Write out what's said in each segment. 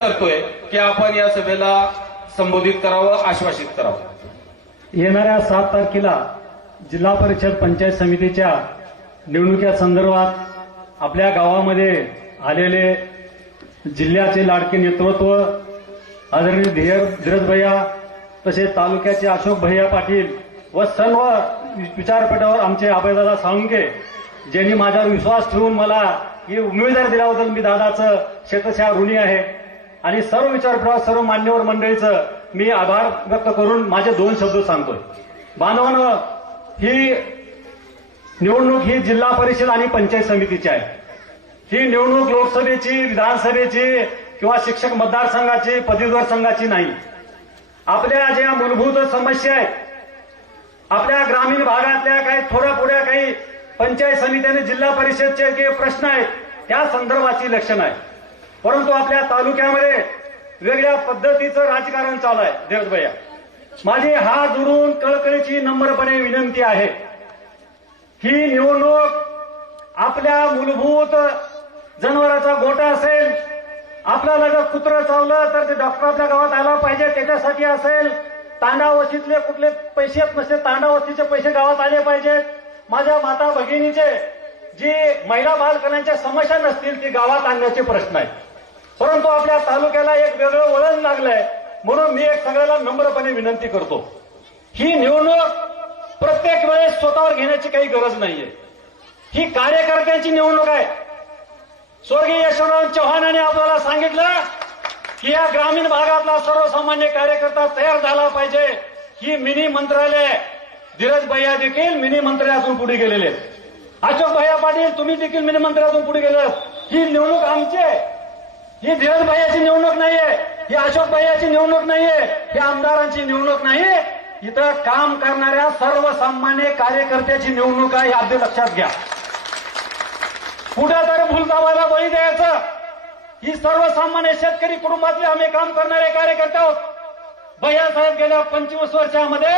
करतोय की आपण या सभेला संबोधित करावं, आश्वासित करावं. येणाऱ्या 7 तारखेला जिल्हा परिषद पंचायत समितीच्या निवडणुकीच्या संदर्भात आपल्या गावामध्ये आलेले जिल्ह्याचे लाडके नेतृत्व आदरणीय धीरज भैया, तसेच तालुक्याचे अशोक भैया पाटील व सर्व विचारपीठावर आमचे अभयदादा साळुंके, ज्यांनी माझ्यावर विश्वास ठेवून मला ही उमेदवार दिल्याबद्दल मी दादाचं शतशः ऋणी आहे. आणि सर्व विचारपीठावर सर्व मान्यवर मंडळीचं मी आभार व्यक्त करून माझे 2 शब्द सांगतोय. बांधवांनो, ही निवडणूक ही जिल्हा परिषद आणि पंचायत समितीची आहे. ही निवडणूक लोकसभेची, विधानसभेची किंवा शिक्षक मतदारसंघाची, पदवीधर संघाची नाही. आपल्या ज्या मूलभूत समस्या आहेत, आपल्या ग्रामीण भागातल्या काही थोड्या काही पंचायत समित्याने जिल्हा परिषदचे जे प्रश्न आहेत त्या संदर्भाची लक्षण आहे. परंतु आपल्या तालुक्यामध्ये वेगळ्या पद्धतीचं राजकारण चालू आहे. धीरज भैया, माझी हात जोडून कळकळीची नम्रपणे विनंती आहे, ही निवडणूक आपल्या मूलभूत जनावराचा गोठा असेल, आपल्याला जर कुत्रं चावलं तर ते डॉक्टर आपल्या गावात आला पाहिजे त्याच्यासाठी असेल, तांडावस्तीतले कुठले पैसे नसते तांडावस्तीचे पैसे गावात आले पाहिजेत, माझ्या माता भगिनीचे जी महिला बालकल्याणच्या समस्या नसतील ती गावात आणण्याचे प्रश्न आहेत. परंतु आपल्या तालुक्याला एक वेगळं वळण लागलंय. म्हणून मी एक सगळ्याला नम्रपणे विनंती करतो, ही निवडणूक प्रत्येक वेळेस स्वतःवर घेण्याची काही गरज नाहीये. ही कार्यकर्त्यांची निवडणूक आहे. स्वर्गीय यशवंतराव चव्हाणांनी आपल्याला सांगितलं की या ग्रामीण भागातला सर्वसामान्य कार्यकर्ता तयार झाला पाहिजे. ही मिनी मंत्रालय, धीरज भैया देखील मिनी मंत्रालयातून पुढे गेलेले आहेत. अशोक भैया पाटील, तुम्ही देखील मिनी मंत्रालयातून पुढे गेले. ही निवडणूक आमची आहे. ही धीरज भैयाची निवडणूक नाहीये, ही अशोक भैयाची निवडणूक नाहीये, ही आमदारांची निवडणूक नाहीये. इथं काम करणाऱ्या सर्वसामान्य कार्यकर्त्याची निवडणूक आहे, हे अगदी लक्षात घ्या. कुठेतरी भूलथापाला बळी द्यायचं. ही सर्वसामान्य शेतकरी कुटुंबातले आम्ही काम करणारे कार्यकर्ते आहोत. भैया साहेब गेल्या 25 वर्षामध्ये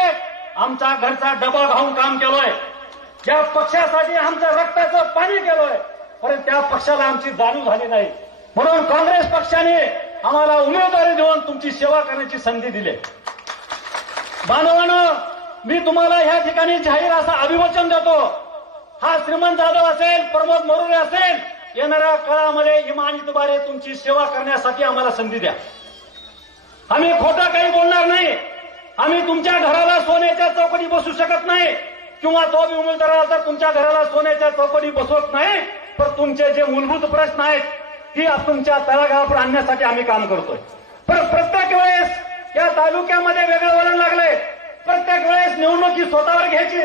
आमचा घरचा डबा घाऊन काम केलोय. ज्या पक्षासाठी आमचं रक्ताचं पाणी केलोय, परंतु त्या पक्षाला आमची जाणीव झाली नाही. म्हणून काँग्रेस पक्षाने आम्हाला उमेदवारी देऊन तुमची सेवा करण्याची संधी दिली. बांधवांनो, मी तुम्हाला या ठिकाणी जाहीर असं अभिवचन देतो, हा श्रीमंत जाधव असेल, प्रमोद मोरोळे असेल, येणाऱ्या काळामध्ये इमानितबारे तुमची सेवा करण्यासाठी आम्हाला संधी द्या. आम्ही खोटं काही बोलणार नाही. आम्ही तुमच्या घराला सोन्याच्या चौकटी बसू शकत नाही, किंवा तो बी उमेदवार आला तर तुमच्या घराला सोन्याच्या चौकटी बसवत नाही. पण तुमचे जे मूलभूत प्रश्न आहेत ती तुमच्या तळागाळावर आणण्यासाठी आम्ही काम करतोय. पण प्रत्येक वेळेस या तालुक्यामध्ये वेगळं वळण लागलंय. प्रत्येक वेळेस निवडणुकी स्वतःवर घ्यायची.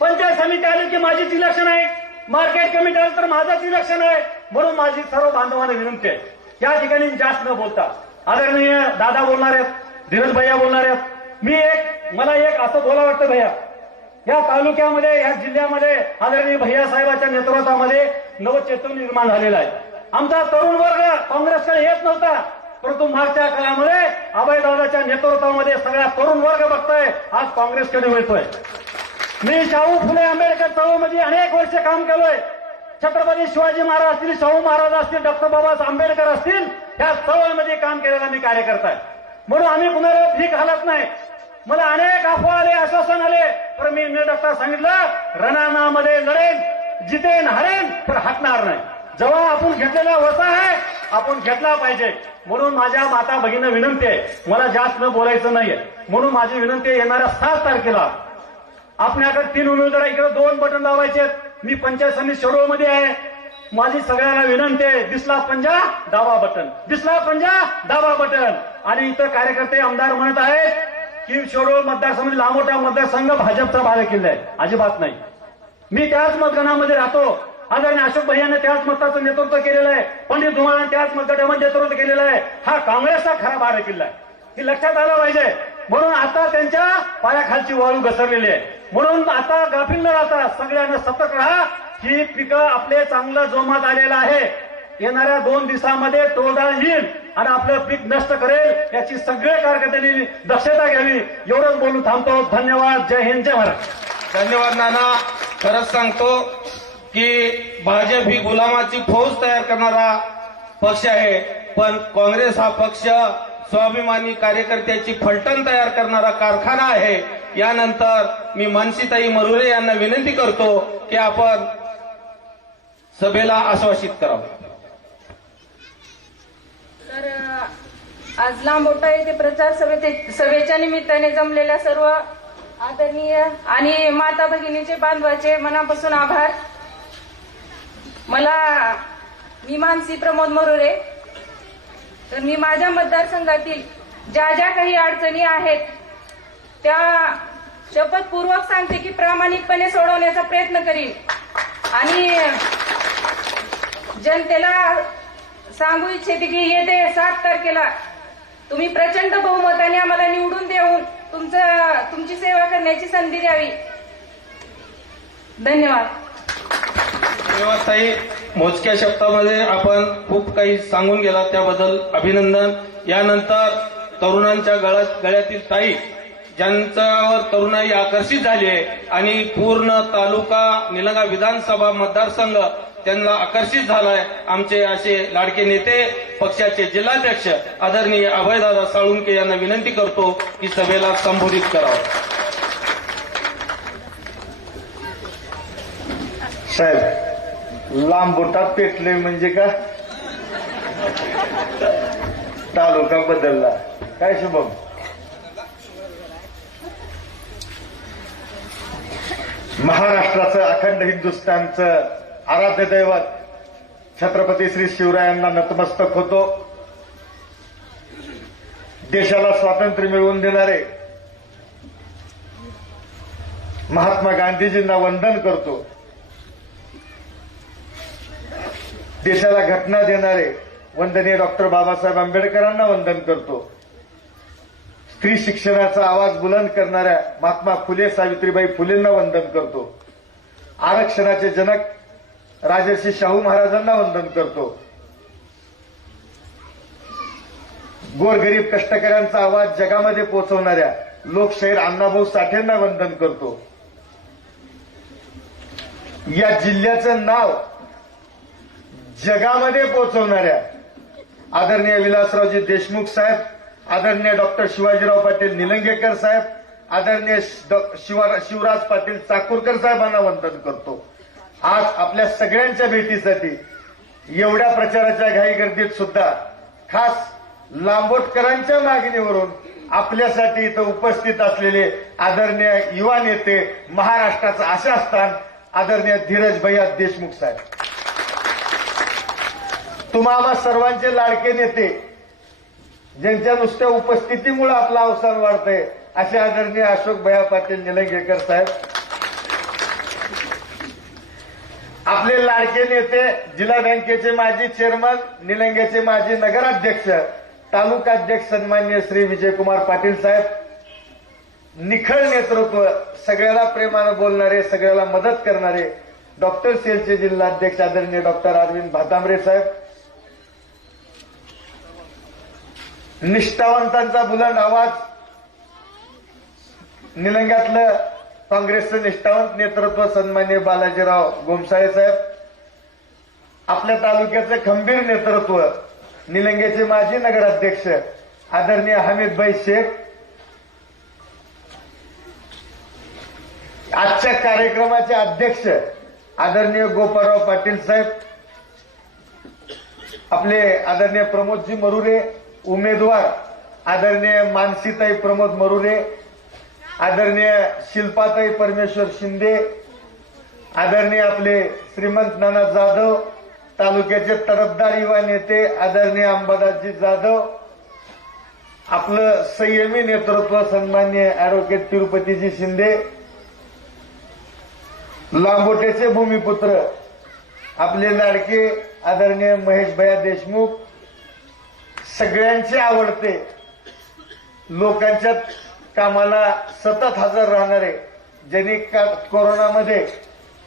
पंचायत समिती आली की माझीच इलेक्शन आहे, मार्केट कमिटी आली तर माझंच इलेक्शन आहे. म्हणून माझी सर्व बांधवांना विनंती आहे, या ठिकाणी जास्त न बोलता आदरणीय दादा बोलणार आहेत, धीरज भैया बोलणार आहेत. मला एक असं बोला वाटतं भैया, या तालुक्यामध्ये, या जिल्ह्यामध्ये आदरणीय भैया साहेबांच्या नेतृत्वामध्ये नवचैतन्य निर्माण झालेलं आहे. आमचा तरुण वर्ग काँग्रेसकडे येत नव्हता, परंतु मागच्या काळामध्ये अभयदादाच्या नेतृत्वामध्ये सगळा तरुण वर्ग बघतोय आज काँग्रेसकडे मिळतोय. मी शाहू फुले आंबेडकर चळवळीमध्ये अनेक वर्ष काम केलोय. छत्रपती शिवाजी महाराज असतील, शाहू महाराज असतील, डॉक्टर बाबासाहेब आंबेडकर असतील, या चळवळीमध्ये काम केलेला मी कार्यकर्ता आहे. म्हणून आम्ही कुणाला भीक घालत नाही. मला अनेक अफवा आले, आश्वासन आले, पण मी डॉक्टर सांगितलं, रणांगणामध्ये लढेन, जितेन, हरेन, पण हटणार नाही. जेव्हा आपण घेतलेला वसा आहे आपण घेतला पाहिजे. म्हणून माझ्या माता भगिनींना विनंती आहे, मला जास्त न बोलायचं नाहीये. म्हणून माझी विनंती आहे, येणाऱ्या 7 तारखेला आपल्याकडे 3 उमेदवार, इकडे 2 बटन दाबायचे. मी पंचायत समिती शेडोळमध्ये आहे. माझी सगळ्यांना विनंती आहे, दिसला पंजा दाबा बटन, दिसला पंजा दाबा बटन. आणि इतर कार्यकर्ते आमदार म्हणत आहेत की शेडोळ मतदारसंघ लांबोटा मतदारसंघ भाजपचा बालेकिल्ला आहे. अजिबात नाही. मी त्याच मतगणामध्ये राहतो. आदरणीय अशोक भैयाने त्याच मताचं नेतृत्व केलेलं आहे, पंडित धुमाळांनी त्याच मतगटामध्ये नेतृत्व केलेलं आहे. हा काँग्रेसचा खरा बालेकिल्ला आहे, हे लक्षात आलं पाहिजे. म्हणून आता त्यांच्या पायाखालची वाळू घसरलेली आहे. म्हणून आता गाफील न राहता सगळ्यांना सतर्क राहा. ही पिकं आपले चांगलं जोमात आलेलं आहे. येणाऱ्या 2 दिवसामध्ये टोळधाड येईल आणि आपलं पीक नष्ट करेल, याची सगळे कार्यकर्त्यांनी दक्षता घ्यावी. एवढंच बोलून थांबतो. धन्यवाद. जय हिंद, जय महाराष्ट्र. धन्यवाद नाना. खरंच सांगतो की भाजप ही गुलामाची फौज तयार करणारा पक्ष आहे. पण काँग्रेस हा पक्ष स्वाभिमानी कार्यकर्त्याची फलटण तयार करणारा कारखाना आहे. यानंतर मी मनसीताई मरुरे यांना विनंती करतो की आपण सभेला आश्वासित करावं. तर आज लांबोटा येथे प्रचार सभेच्या निमित्ताने जमलेल्या सर्व आदरणीय आणि माता भगिनीचे बांधवाचे मनापासून आभार. मी मानसी प्रमोद मरुरे. तर मी माझ्या मतदारसंघातील ज्या ज्या काही अडचणी आहेत त्या शपथपूर्वक सांगते की प्रामाणिकपणे सोडवण्याचा प्रयत्न करीन आणि जनतेला सांगू इच्छिते की येते 7 तारखेला तुम्ही प्रचंड बहुमताने आम्हाला निवडून देऊन तुमची सेवा करण्याची संधी द्यावी. धन्यवाद. धन्यवाद ताई. मोजक्या शब्दामध्ये आपण खूप काही सांगून गेला त्याबद्दल अभिनंदन. यानंतर तरुणांच्या गळ्यातील ताई ज्यांच्यावर तरुणाई आकर्षित झाली आहे आणि पूर्ण तालुका निलंगा विधानसभा मतदारसंघ त्यांना आकर्षित झालाय. आमचे असे लाडके नेते पक्षाचे जिल्हाध्यक्ष आदरणीय अभयदादा साळुंके यांना विनंती करतो की सभेला संबोधित करावं. साहेब, लांबोटात पेटले म्हणजे का तालुका बदलला काय शुभम? महाराष्ट्राचं अखंड हिंदुस्थानचं आराध्य दैवत छत्रपती श्री शिवरायांना नतमस्तक होतो. देशाला स्वातंत्र्य मिळवून देणारे महात्मा गांधीजींना वंदन करतो. देशाला घटना देणारे वंदनीय डॉक्टर बाबासाहेब आंबेडकरांना वंदन करतो. स्त्री शिक्षणाचा आवाज बुलंद करणाऱ्या महात्मा फुले सावित्रीबाई फुलेंना वंदन करतो. आरक्षणाचे जनक राजर्षी शाहू महाराजांना वंदन करतो. गोरगरीब कष्टकऱ्यांचा आवाज जगामध्ये पोहोचवणाऱ्या लोकशाहीर अण्णाभाऊ साठेंना वंदन करतो. या जिल्ह्याचं नाव जगामध्ये पोहोचवणाऱ्या आदरणीय विलासरावजी देशमुख साहेब, आदरणीय डॉक्टर शिवाजीराव पाटील निलंगेकर साहेब, आदरणीय शिवराज पाटील चाकूरकर साहेबांना वंदन करतो. आज आपल्या सगळ्यांच्या भेटीसाठी एवढ्या प्रचाराच्या घाई गर्दीत सुद्धा खास लांबोटकरांच्या मागणीवरून आपल्यासाठी इथं उपस्थित असलेले आदरणीय युवा नेते, महाराष्ट्राचं आशास्थान आदरणीय धीरज भैया देशमुख साहेब, तुम्हा सर्वांचे लाडके नेते ज्यांच्या नुसत्या उपस्थितीमुळे आपलं अवसान वाढतंय असे आदरणीय अशोक भैया पाटील निलंगेकर साहेब, आपले लाडके नेते जिल्हा बँकेचे माजी चेअरमन, निलंगेचे माजी नगराध्यक्ष, तालुकाध्यक्ष सन्मान्य श्री विजयकुमार पाटील साहेब, निखळ नेतृत्व, सगळ्याला प्रेमानं बोलणारे, सगळ्याला मदत करणारे डॉक्टर सेलचे जिल्हाध्यक्ष आदरणीय डॉक्टर अरविंद भातांबरे साहेब, निष्ठावंतांचा बुलंद आवाज निलंग्यातलं काँग्रेसचं निष्ठावंत नेतृत्व सन्मान्य बालाजीराव गोमसाळे साहेब, आपल्या तालुक्याचं खंबीर नेतृत्व निलंगेचे माजी नगराध्यक्ष आदरणीय हमीदभाई शेख, आजच्या कार्यक्रमाचे अध्यक्ष आदरणीय गोपाळराव पाटील साहेब, आपले आदरणीय प्रमोदजी मरुरे, उमेदवार आदरणीय मानसीताई प्रमोद मरुरे, आदरणीय शिल्पाताई परमेश्वर शिंदे, आदरणीय आपले श्रीमंत नाना जाधव, तालुक्याचे तरफदार युवा नेते आदरणीय अंबादासजी जाधव, आपलं संयमी नेतृत्व सन्मान्य अॅडव्होकेट तिरुपतीजी शिंदे, लांबोटेचे भूमिपुत्र आपले लाडके आदरणीय महेश भैया देशमुख, सगळ्यांचे आवडते, लोकांच्या कामाला सतत हजर राहणारे, ज्यांनी कोरोनामध्ये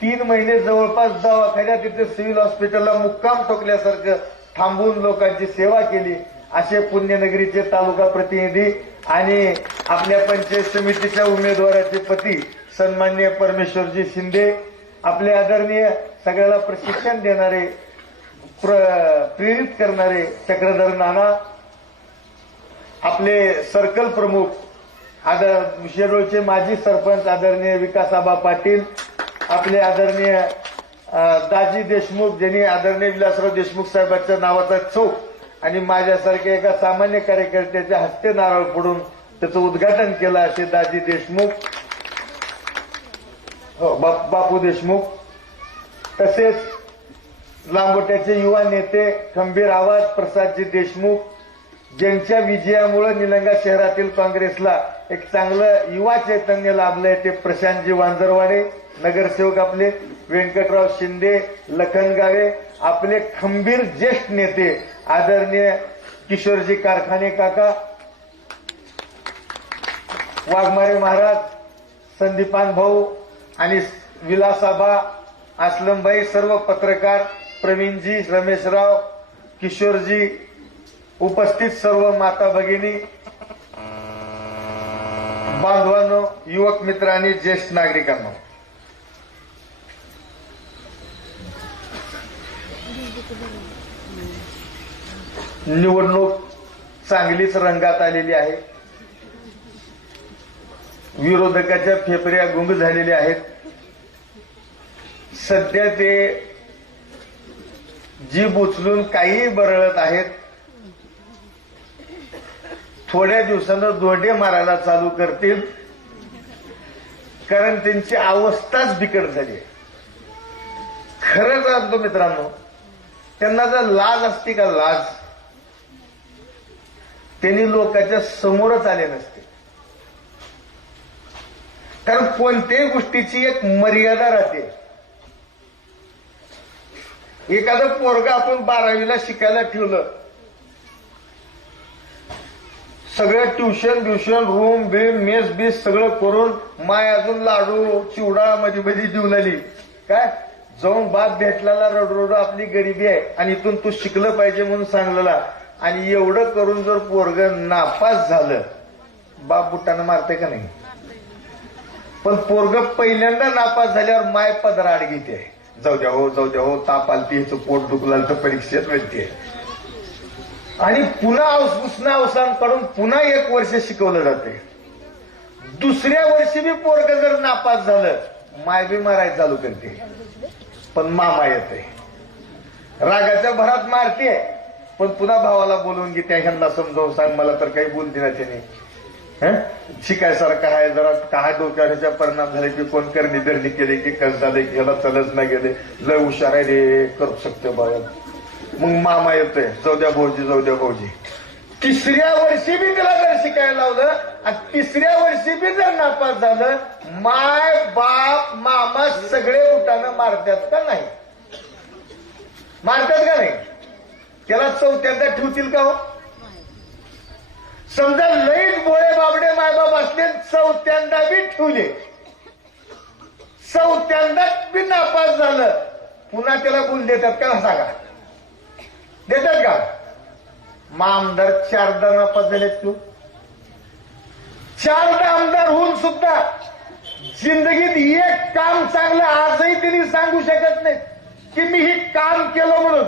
3 महिने जवळपास दवाखान्यात तिथे सिव्हिल हॉस्पिटलला मुक्काम ठोकल्यासारखं थांबून लोकांची सेवा केली, असे पुण्यनगरीचे तालुका प्रतिनिधी आणि आपल्या पंचायत समितीच्या उमेदवाराचे पती सन्मान्य परमेश्वरजी शिंदे, आपले आदरणीय सगळ्याला प्रशिक्षण देणारे प्रेरित करणारे चक्रधर नाना, आपले सर्कल प्रमुख शिरोळचे माजी सरपंच आदरणीय विकासाबा पाटील, आपले आदरणीय दाजी देशमुख, ज्यांनी आदरणीय विलासराव देशमुख साहेबांच्या नावाचा चौक आणि माझ्यासारख्या एका सामान्य कार्यकर्त्याच्या हस्ते नारळ फोडून त्याचं उद्घाटन केलं, असे दाजी देशमुख, बापू देशमुख, तसेच लांबोट्याचे युवा नेते खंबीर आवाज प्रसादजी देशमुख, ज्यांच्या विजयामुळे निलंगा शहरातील काँग्रेसला एक चांगलं युवा चैतन्य लाभलंय, ते प्रशांतजी वांजरवाडे, नगरसेवक आपले व्यंकटराव शिंदे, लखन गावे, आपले खंबीर ज्येष्ठ नेते आदरणीय किशोरजी कारखाने काका, वाघमारे महाराज, संदीपान भाऊ आणि विलासाबा, असलमबाई, सर्व पत्रकार, प्रवीणजी, रमेशराव, किशोरजी, उपस्थित सर्व माता भगिनी, बांधवांनो, युवक मित्र आणि ज्येष्ठ नागरिकांनो, निवडणूक चांगलीच रंगात आलेली आहे. विरोधकाच्या फेफऱ्या गुंग झालेल्या आहेत. सध्या ते जीभ उचलून काहीही बरळत आहेत. थोड्या दिवसानं दोंडे मारायला चालू करतील, कारण त्यांची अवस्थाच बिकट झाली आहे. खरं सांगतो मित्रांनो, त्यांना जर लाज असती का लाज, त्यांनी लोकांच्या समोरच आले नसते. कारण कोणत्याही गोष्टीची एक मर्यादा राहते. एखादं पोरगा आपण 12वीला शिकायला ठेवलं, सगळं ट्युशन रूम बिम मेस बीस सगळं करून माय अजून लाडू चिवडा मध्ये देऊ लागली, काय जाऊन बाप भेटला रडरोड आपली गरिबी आहे आणि इथून तू शिकलं पाहिजे म्हणून सांगलेला, आणि एवढं करून जर पोरग नापास झालं, बाप बुट्टानं मारते का नाही? पण पोरग पहिल्यांदा नापास झाल्यावर माय पदराड घेते, जाऊ द्या हो ताप आलती, ह्याचं पोट दुखलं तर परीक्षेत मिळते, आणि पुन्हा उसना अवसान काढून पुन्हा 1 वर्ष शिकवलं जाते. दुसऱ्या वर्षी बी पोरग जर नापास झालं, माय बी मारायला चालू करते, पण मामा येते, रागाच्या भरात मारते, पण पुन्हा भावाला बोलवून घेते, ह्यांना समजावून सांग, मला तर काही बोलते ना त्याने, शिकायसारखं आहे जरा, काय डोक्याच्या परिणाम झाले की कोण करणी धरणी केले की कस झाले की ह्याला चलच नाही गेले, लय हुशार आहे रे, करू शकते बाया. मग मामा येतोय, जाऊ द्या भाऊजी. तिसऱ्या वर्षी बी त्याला जर शिकायला लावलं आणि तिसऱ्या वर्षी बी जर नापास झालं, माय बाप मामा सगळे बुटानं मारतात का नाही? मारतात का नाही? त्याला चौथ्यांदा ठेवतील का हो? समजा लईच भोळे बाबडे मायबाप असले, चौथ्यांदा बी ठेवले, चौथ्यांदा बी नापास झालं, पुन्हा त्याला गुण देतात का? सांगा, देतात का? मग आमदार 4दा नापास झालेत, तू 4दा आमदार होऊन सुद्धा जिंदगीत एक काम चांगलं आजही त्यांनी सांगू शकत नाही की मी ही काम केलं म्हणून.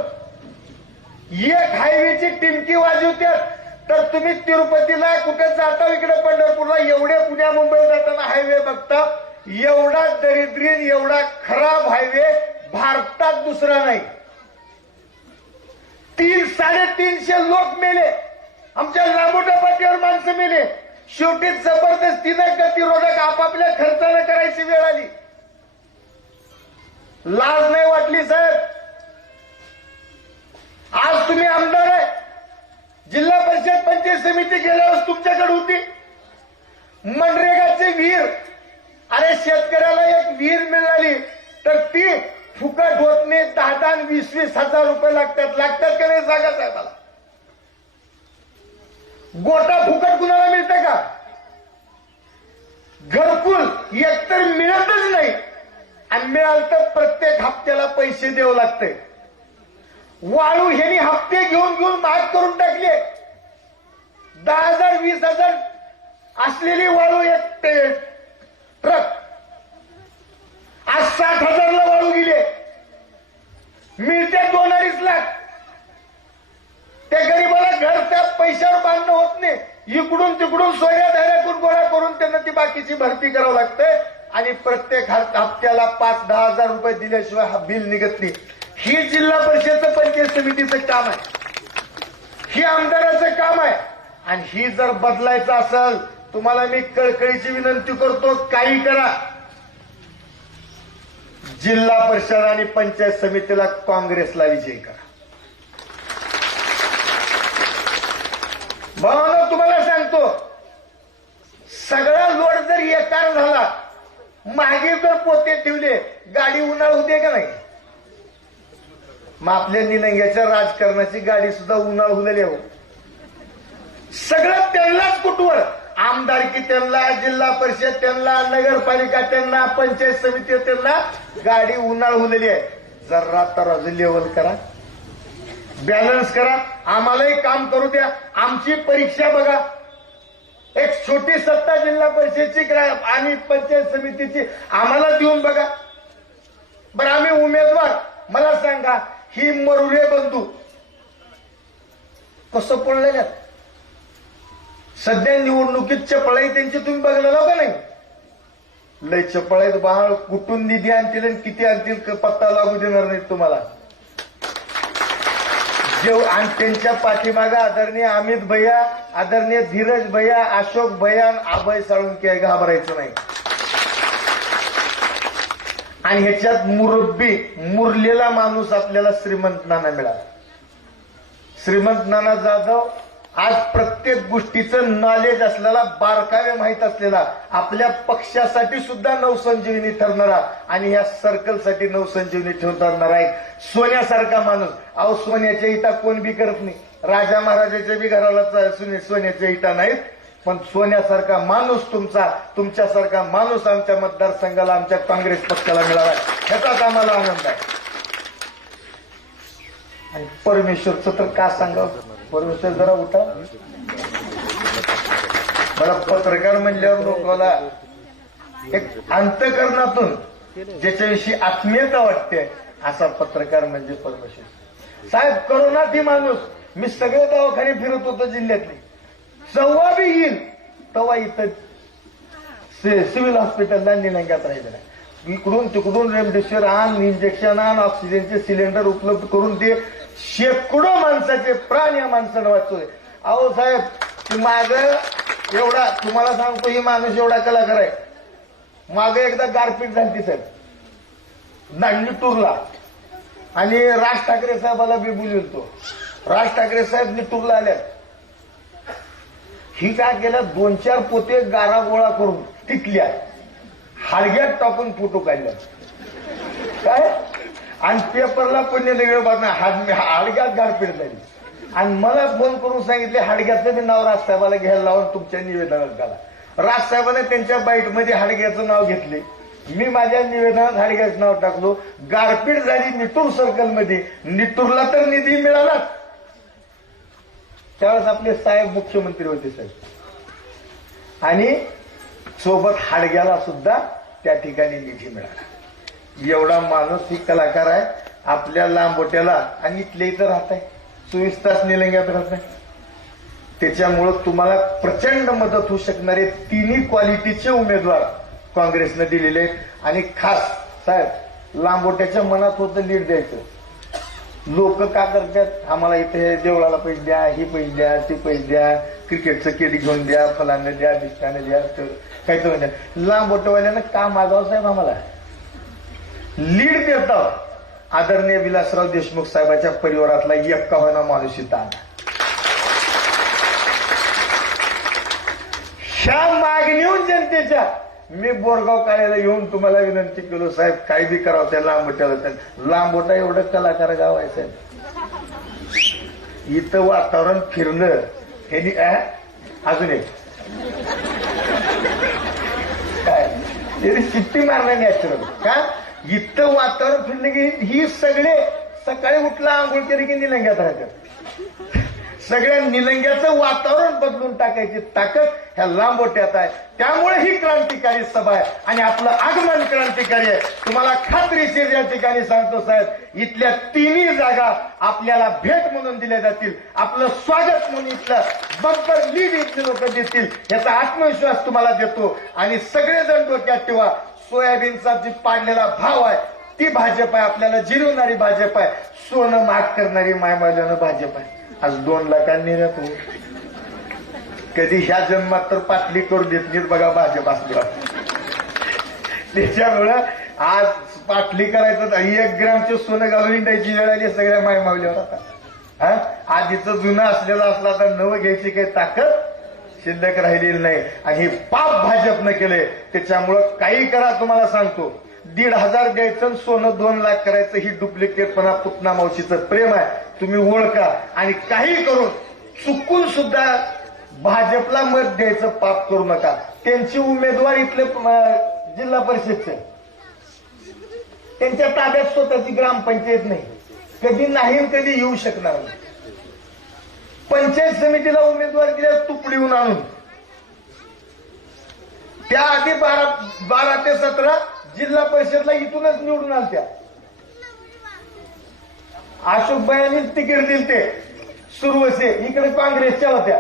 एक हायवेची टिमकी वाजवतात, तर तुम्ही तिरुपतीला कुठे जाता, इकडे पंढरपूरला, एवढे पुण्या मुंबईला जाताना हायवे बघता, एवढा दरिद्रीन एवढा खराब हायवे भारतात दुसरा नाही. 300-350 लोक मेले, आमच्या लांबोटा पाट्यावर माणसं मेले. शेवटी जबरदस्तीनं गतिरोधक आपापल्या खर्चानं करायची वेळ आली. लाज नाही वाटली साहेब? आज तुम्ही आमदार आहे, जिल्हा परिषद पंचायत समिती गेल्यावर तुमच्याकडे होती. मनरेगाचे विहीर, अरे शेतकऱ्याला एक विहीर मिळाली तर ती फुकट होत नाही, 10-10 20-20 हजार रुपये लागतात का नाही? सांगा साहेबाला. गोटा फुकट कुणाला मिळतं का? घरकुल एकतर मिळतच नाही, आणि मिळालं तर प्रत्येक हप्त्याला पैसे द्यावं लागते. वाळू ह्यांनी हप्ते घेऊन महाग करून टाकले. 10,000 20,000 असलेली वाळू एक ट्रक आज 60,000ला वाळू गेले, मिळते 2-2.5 लाख. त्या गरीबाला घर त्या पैशावर बांधणं होत नाही, इकडून तिकडून सोयऱ्या धाऱ्यातून गोळा करून त्यांना ती बाकीची भरती करावं लागते आणि प्रत्येक हप्त्याला 5-10 हजार रुपये दिल्याशिवाय हा बिल निघत नाही. ही जिल्हा परिषदचं पंचायत समितीचं काम आहे, ही आमदाराचं काम आहे. आणि ही जर बदलायचं असेल, तुम्हाला मी कळकळीची विनंती करतो, काही करा, जिल्हा परिषद आणि पंचायत समितीला काँग्रेसला विजयी करा. भावांनो, तुम्हाला सांगतो, सगळा लोड जर एकार झाला, मागे जर पोते ठेवले, गाडी उन्हाळ होते का नाही? मग आपल्या निलंग्याच्या राजकारणाची गाडी सुद्धा उन्हाळ होलेली आहे. सगळं त्यांनाच कुठवर, आमदारकी त्यांना, जिल्हा परिषद त्यांना, नगरपालिका त्यांना, पंचायत समिती त्यांना, गाडी उन्हाळ होलेली आहे. जरा तराजू लेवल करा, बॅलन्स करा, आम्हालाही काम करू द्या. आमची परीक्षा बघा, एक छोटी सत्ता जिल्हा परिषदची आणि पंचायत समितीची आम्हाला देऊन बघा. बरं, आम्ही उमेदवार, मला सांगा, ही मरुरे बंधू कसं पडलेल्या सध्या निवडणुकीत चपळाई त्यांची तुम्ही बघलेला का नाही? लय चपळाईत बाळ, कुठून निधी आणतील आणि किती आणतील पत्ता लागू देणार नाही तुम्हाला. आणि त्यांच्या पाठीमागे आदरणीय अमित भैया, आदरणीय धीरज भैया, अशोक भैया, अभय साळुंके, घाबरायचं नाही. आणि ह्याच्यात मुरब्बी, मुरलेला माणूस आपल्याला श्रीमंत नाना मिळाला. श्रीमंत नाना जाधव आज प्रत्येक गोष्टीचं नॉलेज असलेला, बारकावे माहीत असलेला, आपल्या पक्षासाठी सुद्धा नवसंजीवनी ठरणारा आणि या सर्कलसाठी नवसंजीवनी ठरणारा आहे. सोन्यासारखा माणूस. अहो, सोन्याच्या इटा कोण बी करत नाही, राजा महाराजाच्या बी घराला सोन्याच्या इटा नाहीत, पण सोन्यासारखा माणूस तुमच्यासारखा माणूस आमच्या मतदारसंघाला, आमच्या काँग्रेस पक्षाला मिळाला, ह्याचाच आम्हाला आनंद आहे. आणि परमेश्वरचं तर का सांगावं, परमेश्वर जरा उठा. मला पत्रकार म्हणल्यावर लोकांना एक अंतःकरणातून ज्याच्याविषयी आत्मीयता वाटते, असा पत्रकार म्हणजे परमेश्वर. साहेब, करोनात ही माणूस, मी सगळे दवाखाने फिरत होतो जिल्ह्यातले, जेव्हा बी येईल तेव्हा इथं सिव्हिल हॉस्पिटलला निलंग्यात राहिलेला आहे. इकडून तिकडून रेमडेसिवीर आण, इंजेक्शन आण, ऑक्सिजनचे सिलेंडर उपलब्ध करून दे. शेकडो माणसाचे प्राण या माणसानं वाचवले. अहो साहेब, माग एवढा, तुम्हाला सांगतो, ही माणूस एवढा कलाकार आहे. माग एकदा गारपीट झाली साहेब निटूरला, आणि राज ठाकरे साहेबाला बी बोलवतो. राज ठाकरे साहेब निटूरला आल्या. ही काय केलं, 2-4 पोते गारा गोळा करून टिकल्या, हाडग्यात टाकून फोटो काढला काय, आणि पेपरला पुण्यनगर बातम्या, हाडग्यात गारपीट झाली. आणि मला फोन करून सांगितले, हाडग्याचं बी नाव राजसाहेबाला घ्यायला लावून तुमच्या निवेदनात घाला. राजसाहेबांनी त्यांच्या बाईटमध्ये हाडग्याचं नाव घेतले, मी माझ्या निवेदनात हाडग्याचं नाव टाकलो. गारपीट झाली निटूर सर्कलमध्ये, निटूरला तर निधी मिळाला. त्यावेळेस आपले साहेब मुख्यमंत्री होते साहेब, आणि सोबत हाडग्याला सुद्धा त्या ठिकाणी निधी मिळाला. एवढा माणूस ही कलाकार आहे आपल्या लांबोट्याला, आणि इथले इथं राहत आहे, 24 तास निलंग्यात राहत आहे. त्याच्यामुळं तुम्हाला प्रचंड मदत होऊ शकणारे तिन्ही क्वालिटीचे उमेदवार काँग्रेसनं दिलेले आहेत. आणि खास साहेब, लांबोट्याच्या मनात होतं लीड द्यायचं. लोक का करतात, आम्हाला इथे देवळाला पैसे द्या, ही पैसे द्या, ती पैसे द्या, क्रिकेटचं किट घेऊन द्या, फलानं द्या, बिस्कानं द्या, काही तर द्या. लांबोटवाल्यानं का मागावं साहेब, आम्हाला लीड देतात. आदरणीय विलासराव देशमुख साहेबांच्या परिवारातला एक का होईना माणूस इथं आला. ह्या मागणीहून जनतेच्या मी बोरगाव काळ्याला येऊन तुम्हाला विनंती केलो, साहेब काही बी करावं त्या लांबोट्याला. लांबोटा एवढं कलाकार गाव आहे साहेब, इथं वातावरण फिरलं हे अजून एक काय शिट्टी मारणं नॅचरल का, इथं वातावरण फिरलं की ही सगळे सकाळी उठला आंघोळ केली की निलंग्यात राहतात. सगळ्या निलंग्याचं वातावरण क्षणातच बदलून टाकायची ताकद ह्या लांबोट्यात आहे. त्यामुळे ही क्रांतिकारी सभा आहे आणि आपलं आगमन क्रांतिकारी आहे. तुम्हाला खात्रीशीर या ठिकाणी सांगतो साहेब, इथल्या तिन्ही जागा आपल्याला भेट म्हणून दिल्या जातील. आपलं स्वागत म्हणून इथलं बंपर लीड इथले लोक देतील याचा आत्मविश्वास तुम्हाला देतो. आणि सगळेजण डोक्यात ठेवा, सोयाबीनचा जी पाडलेला भाव आहे ती भाजप आहे, आपल्याला जिरवणारी भाजप आहे. सोनं माग करणारी मायमाल्यानं भाजप आहे. आज 2 लाखांनी ना तू कधी ह्या जन्मात तर पाटली करू देत नाहीत बघा भाजप असल्यावर. त्याच्यामुळं आज पाटली करायचं तर 1 ग्रामचे सोनं घालून इंडायची वेळ आली सगळ्या मायमावल्यावर. आता आधीचं जुनं असलेलं असला तर नवं घ्यायची काही ताकद शिल्लक राहिलेली नाही. आणि हे पाप भाजपनं केलंय. त्याच्यामुळं काही करा, तुम्हाला सांगतो 1,500 द्यायचं आणि सोनं 2 लाख करायचं ही डुप्लिकेटपणा पुतना मावशीचं प्रेम आहे. तुम्ही ओळखा आणि काही करून चुकून सुद्धा भाजपला मत द्यायचं पाप करू नका. त्यांची उमेदवार इथले जिल्हा परिषदचे, त्यांच्या ताब्यात स्वतःची ग्रामपंचायत नाही, कधी नाही कधी येऊ शकणार नाही. पंचायत समितीला उमेदवार दिल्या तुकडीहून आणून, त्याआधी 12 ते 17 जिल्हा परिषदला इथूनच निवडून आलत्या. अशोकबाईंनीच तिकीट दिल ते सुरवसे, इकडे काँग्रेसच्या होत्या.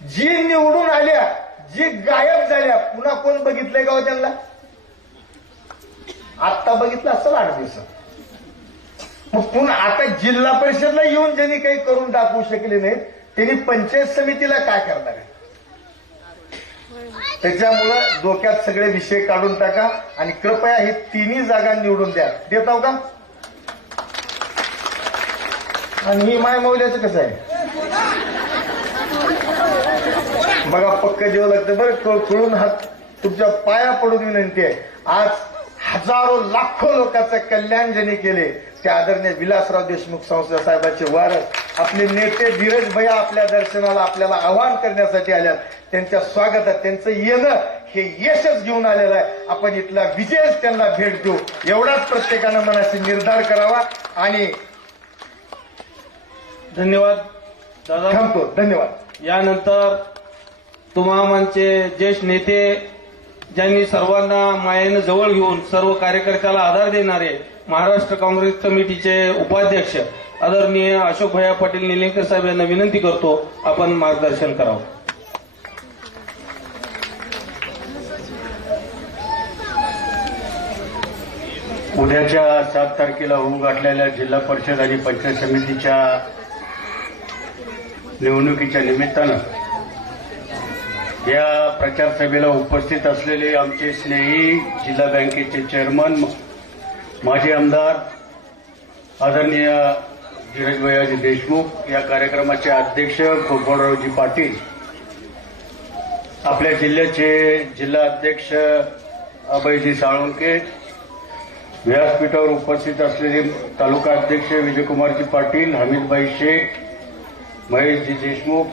जी निवडून आल्या, जी गायब झाल्या, पुन्हा कोण बघितलंय का हो त्यांना? आत्ता बघितलं असं 8 दिवसात. मग पुन्हा आता जिल्हा परिषदला येऊन ज्यांनी काही करून दाखवू शकले नाहीत त्यांनी पंचायत समितीला काय करणार आहे? त्याच्यामुळं डोक्यात सगळे विषय काढून टाका आणि कृपया हे तिन्ही जागा निवडून द्या. देताव का? आणि ही माय मौल्याचं कसं आहे बघा, पक्क देऊ लागतं बरं. खुळून हात तुमच्या पाया पडून विनंती आहे. आज हजारो लाखो लोकांचं कल्याण ज्यांनी केले ते आदरणीय विलासराव देशमुख संस्था साहेबांचे वारस, आपले नेते धीरज भैया आपल्या दर्शनाला आपल्याला आवाहन करण्यासाठी आल्यात. त्यांच्या स्वागतात त्यांचं येणं हे यशच घेऊन आलेलं आहे. आपण इथला विजयच त्यांना भेट देऊ एवढाच प्रत्येकानं मनाशी निर्धार करावा. आणि धन्यवाद दादा. थांबतो. धन्यवाद. यानंतर तुम्हामांचे ज्येष्ठ नेते, ज्यांनी सर्वांना मायेनं जवळ घेऊन सर्व कार्यकर्त्याला आधार देणारे महाराष्ट्र काँग्रेस कमिटीचे उपाध्यक्ष आदरणीय अशोकभैया पाटील निलंगेकर साहेब यांना विनंती करतो आपण मार्गदर्शन करावं. उद्याच्या 7 तारखेला होऊ गाठलेल्या जिल्हा परिषद आणि पंचायत समितीच्या निवडणुकीच्या निमित्तानं या प्रचार सभेला उपस्थित असलेले आमचे स्नेही जिल्हा बँकेचे चेअरमन, माजी आमदार आदरणीय धीरजभैयाजी देशमुख, या कार्यक्रमाचे अध्यक्ष गोपाळरावजी पाटील, आपल्या जिल्ह्याचे जिल्हा अध्यक्ष अभयजी साळुंके, व्यासपीठावर उपस्थित असलेले तालुका अध्यक्ष विजयकुमारजी पाटील, हमीदभाई शेख, महेशजी देशमुख,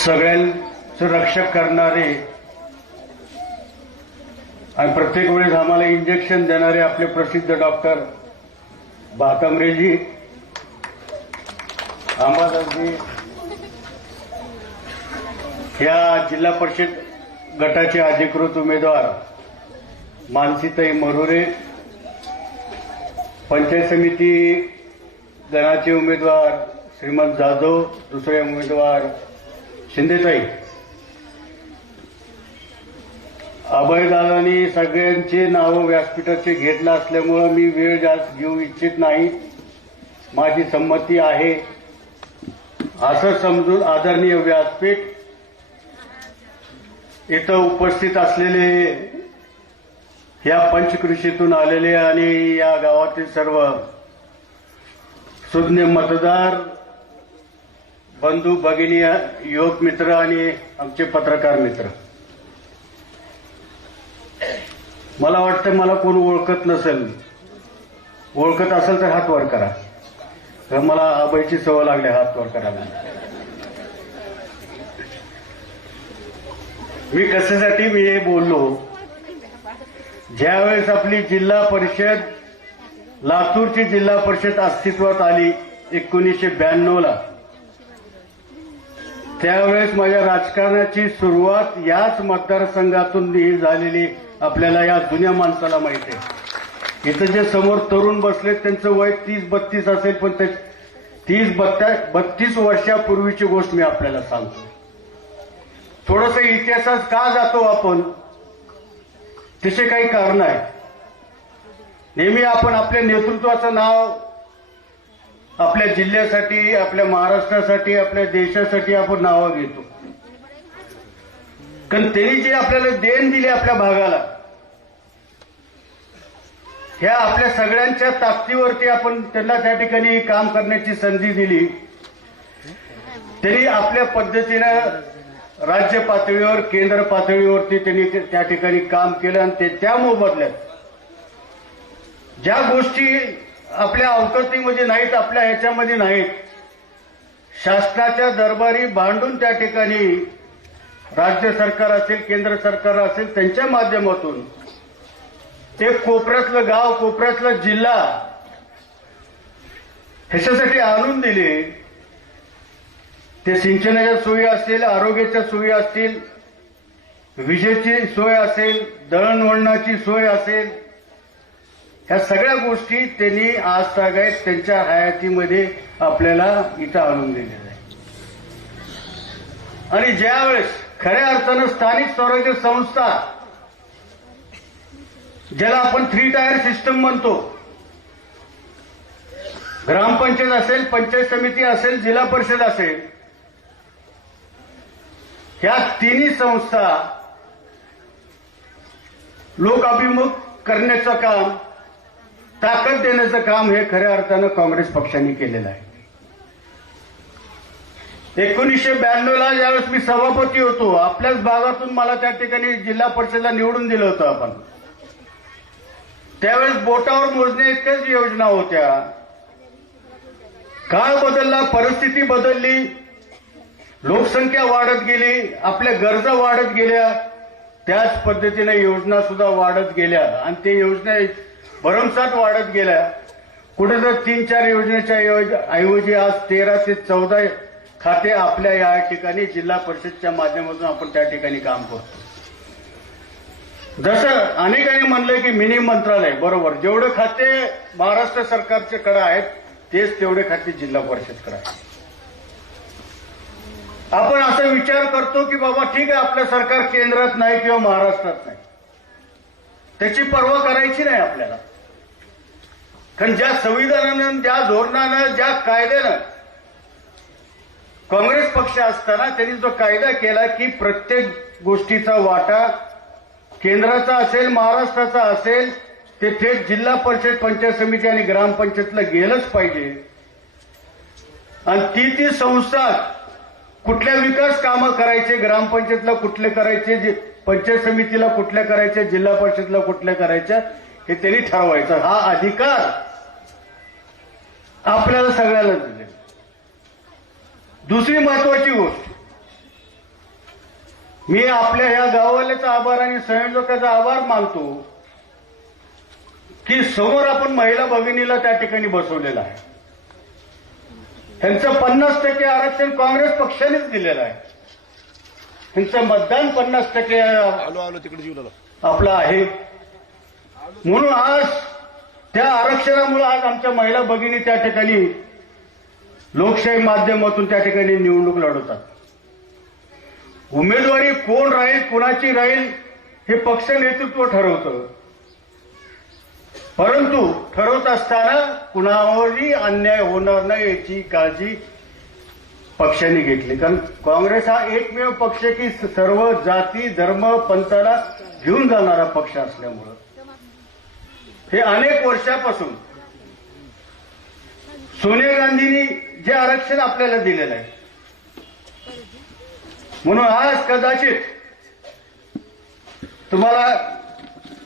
सगळ्यांचं रक्षक करणारे आणि प्रत्येक वेळेस आम्हाला इंजेक्शन देणारे आपले प्रसिद्ध डॉक्टर भातांब्रेजी, अंबादासजी, या जिल्हा परिषद गटाचे अधिकृत उमेदवार मानसीताई मरुरे, पंचायत समिती गणाचे उमेदवार श्रीमंत जाधव, दुसरे उमेदवार शिंदेताई, अभयदादांनी सगळ्यांची नावं व्यासपीठाचे घेतलं असल्यामुळं मी वेळ जास्त घेऊ इच्छित नाही. माझी संमती आहे असं समजून आदरणीय व्यासपीठ, इथं उपस्थित असलेले या पंचकृषीतून आलेले आणि या गावातील सर्व सुज्ञ मतदार बंधू भगिनी, युवक मित्र आणि आमचे पत्रकार मित्र, मला वाटतं मला कोण ओळखत नसेल, ओळखत असेल तर हात वर करा. तर मला अभयची सवय लागली हात वर करायला. मी कशासाठी मी हे बोललो, ज्यावेळेस आपली जिल्हा परिषद, लातूरची जिल्हा परिषद अस्तित्वात आली 1992ला, त्यावेळेस माझ्या राजकारणाची सुरुवात याच मतदारसंघातून झालेली आपल्याला या जुन्या माणसाला माहिती आहे. इथं जे समोर तरुण बसले त्यांचं वय 30-32 असेल, पण 30-32 वर्षापूर्वीची गोष्ट मी आपल्याला सांगतो. थोडस इतिहासात का जातो आपण, तसे काही कारण आहे. नेहमी आपण आपल्या नेतृत्वाचं नाव आपल्या जिल्ह्यासाठी, आपल्या महाराष्ट्रासाठी, आपल्या देशासाठी आपण नावं घेतो. कारण त्यांनी जे आपल्याला देण दिली आपल्या भागाला, ह्या आपल्या सगळ्यांच्या ताकदीवरती आपण त्यांना त्या ठिकाणी काम करण्याची संधी दिली. त्यांनी आपल्या पद्धतीनं राज्य पातळीवर, केंद्र पातळीवरती त्यांनी त्या ठिकाणी काम केलं आणि त्या मोबदल्यात ज्या गोष्टी आपल्या अवकतीमध्ये नाहीत, आपल्या ह्याच्यामध्ये नाहीत, शासनाच्या दरबारी भांडून त्या ठिकाणी राज्य सरकार असेल, केंद्र सरकार असेल, त्यांच्या माध्यमातून एक कोपऱ्यातलं गाव, कोपऱ्यातला जिल्हा ह्याच्यासाठी आणून दिले. ते सिंचनाच्या सोयी असतील, आरोग्याच्या सोयी असतील, विजेची सोय असेल, दळणवळणाची सोय असेल, ह्या सगळ्या गोष्टी त्यांनी आज तागायत त्यांच्या हयातीमध्ये आपल्याला इथं आणून दिलेल्या आहे. आणि ज्यावेळेस खऱ्या अर्थानं स्थानिक स्वराज्य संस्था, ज्याला आपण 3 टायर सिस्टम म्हणतो, ग्रामपंचायत असेल, पंचायत समिती असेल, जिल्हा परिषद असेल, ह्या तिन्ही संस्था लोकाभिमुख करण्याचं काम, ताकद देण्याचं काम हे खऱ्या अर्थानं काँग्रेस पक्षाने केलेलं आहे. 1992ला ज्यावेळेस मी सभापती होतो, आपल्याच भागातून मला त्या ठिकाणी जिल्हा परिषदेला निवडून दिलं होतं आपण. त्यावेळेस बोटावर मोजण्या इतक्याच योजना होत्या. काळ बदलला, परिस्थिती बदलली, लोकसंख्या वाढत गेली, आपल्या गरजा वाढत गेल्या, त्याच पद्धतीने योजना सुद्धा वाढत गेल्या आणि ते योजना भरमसाठ वाढत गेल्या. कुठे तर 3-4 योजनेच्या ऐवजी आज 13 ते 14 खाते आपल्या या ठिकाणी जिल्हा परिषदच्या माध्यमातून आपण त्या ठिकाणी काम करतो. जसं अनेकांनी म्हणलं की मिनी मंत्रालय, बरोबर, जेवढे खाते महाराष्ट्र सरकारचे कडे आहेत तेच तेवढे खाते जिल्हा परिषदकडे आहेत. आपण असा विचार करतो की बाबा ठीक आहे, आपलं सरकार केंद्रात नाही किंवा महाराष्ट्रात नाही, त्याची पर्वा करायची नाही आपल्याला. कारण ज्या संविधानानं, ज्या धोरणानं, ज्या कायद्यानं काँग्रेस पक्ष असताना त्यांनी जो कायदा केला की प्रत्येक गोष्टीचा वाटा केंद्राचा असेल, महाराष्ट्राचा असेल, ते थेट जिल्हा परिषद, पंचायत समिती आणि ग्रामपंचायतला गेलंच पाहिजे. आणि ती संस्था कुठल्या विकास कामं करायचे, ग्रामपंचायतला कुठले करायचे, पंचायत समितीला कुठल्या करायच्या, जिल्हा परिषदला कुठल्या करायच्या, हे त्यांनी ठरवायचं. हा अधिकार आपल्याला सगळ्याला दिले. दुसरी महत्वाची गोष्ट, मी आपल्या ह्या गाववाल्याचा आभार आणि संयोजकाचा आभार मानतो की समोर आपण महिला भगिनीला त्या ठिकाणी बसवलेलं आहे. त्यांचं 50% आरक्षण काँग्रेस पक्षानेच दिलेलं आहे. त्यांचं मतदान 50% आपलं आहे. म्हणून आज त्या आरक्षणामुळे आज आमच्या महिला भगिनी त्या ठिकाणी लोकशाही माध्यमातून त्या ठिकाणी निवडणूक लढवतात. उमेदवारी कोण राहील, कोणाची राहील हे पक्ष नेतृत्व ठरवतं. परंतु ठरवत असताना कुणावरही अन्याय होणार नाही याची काळजी पक्षाने घेतली. कारण काँग्रेस हा एकमेव पक्ष की सर्व जाती, धर्म, पंथाला घेऊन जाणारा पक्ष असल्यामुळं हे अनेक वर्षापासून सोनिया गांधींनी जे आरक्षण आपल्याला दिलेलं आहे, म्हणून आज कदाचित तुम्हाला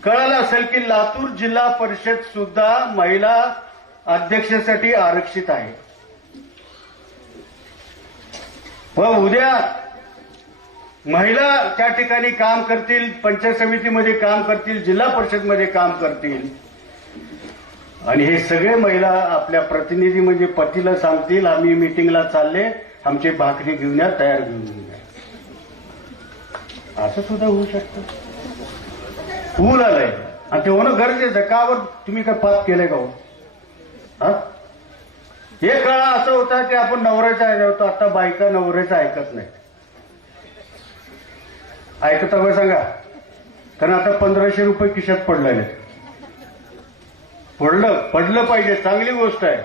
कळालं असेल की लातूर जिल्हा परिषद सुद्धा महिला अध्यक्षासाठी आरक्षित आहे. व उद्या महिला त्या ठिकाणी काम करतील, पंचायत समितीमध्ये काम करतील, जिल्हा परिषदमध्ये काम करतील. आणि हे सगळे महिला आपल्या प्रतिनिधी म्हणजे पतीला सांगतील आम्ही मिटिंगला चालले, आमची भाकरी घेऊन या, तयार घेऊन या. असं सुद्धा होऊ शकतं. पूल आलंय आणि ते होणं गरजेचं आहे. का बरं तुम्ही काय पाप केलंय का हो? हा? एक काळ असं होता की आपण नवऱ्याचा ऐकत होतो, आता बायका नवऱ्याचं ऐकत नाही. ऐकता का सांगा? कारण आता 1500 रुपये खिशात पडलेले. पडलं पाहिजे, चांगली गोष्ट आहे.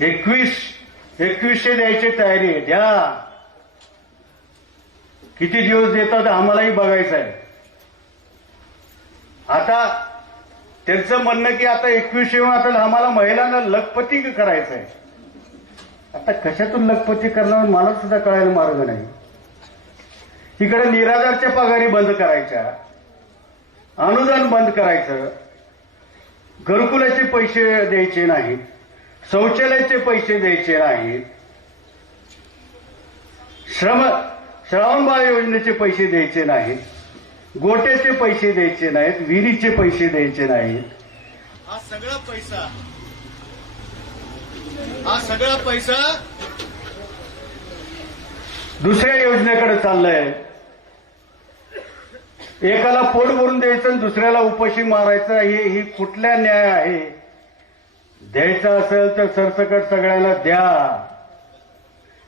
2100 द्यायची तयारी आहे, द्या. किती दिवस देतात आम्हालाही बघायचं आहे. आता त्यांचं म्हणणं की आता 2100 आता आम्हाला महिलांना लखपती करायचं आहे. आता कशातून लखपती करणार मला सुद्धा कळायला मार्ग नाही. इकडे निराधारच्या पगारी बंद करायच्या, अनुदान बंद करायचं, घरकुलाचे पैसे द्यायचे नाहीत, शौचालयाचे पैसे द्यायचे नाहीत, श्रावणबाळ योजनेचे पैसे द्यायचे नाहीत, गोट्याचे पैसे द्यायचे नाहीत, विहिरीचे पैसे द्यायचे नाहीत. हा सगळा पैसा दुसऱ्या योजनेकडे चाललंय. एकाला पोट भरून द्यायचं आणि दुसऱ्याला उपाशी मारायचं, ही कुठल्या न्याय आहे? द्यायचं असेल तर सरसकट सगळ्यांना द्या.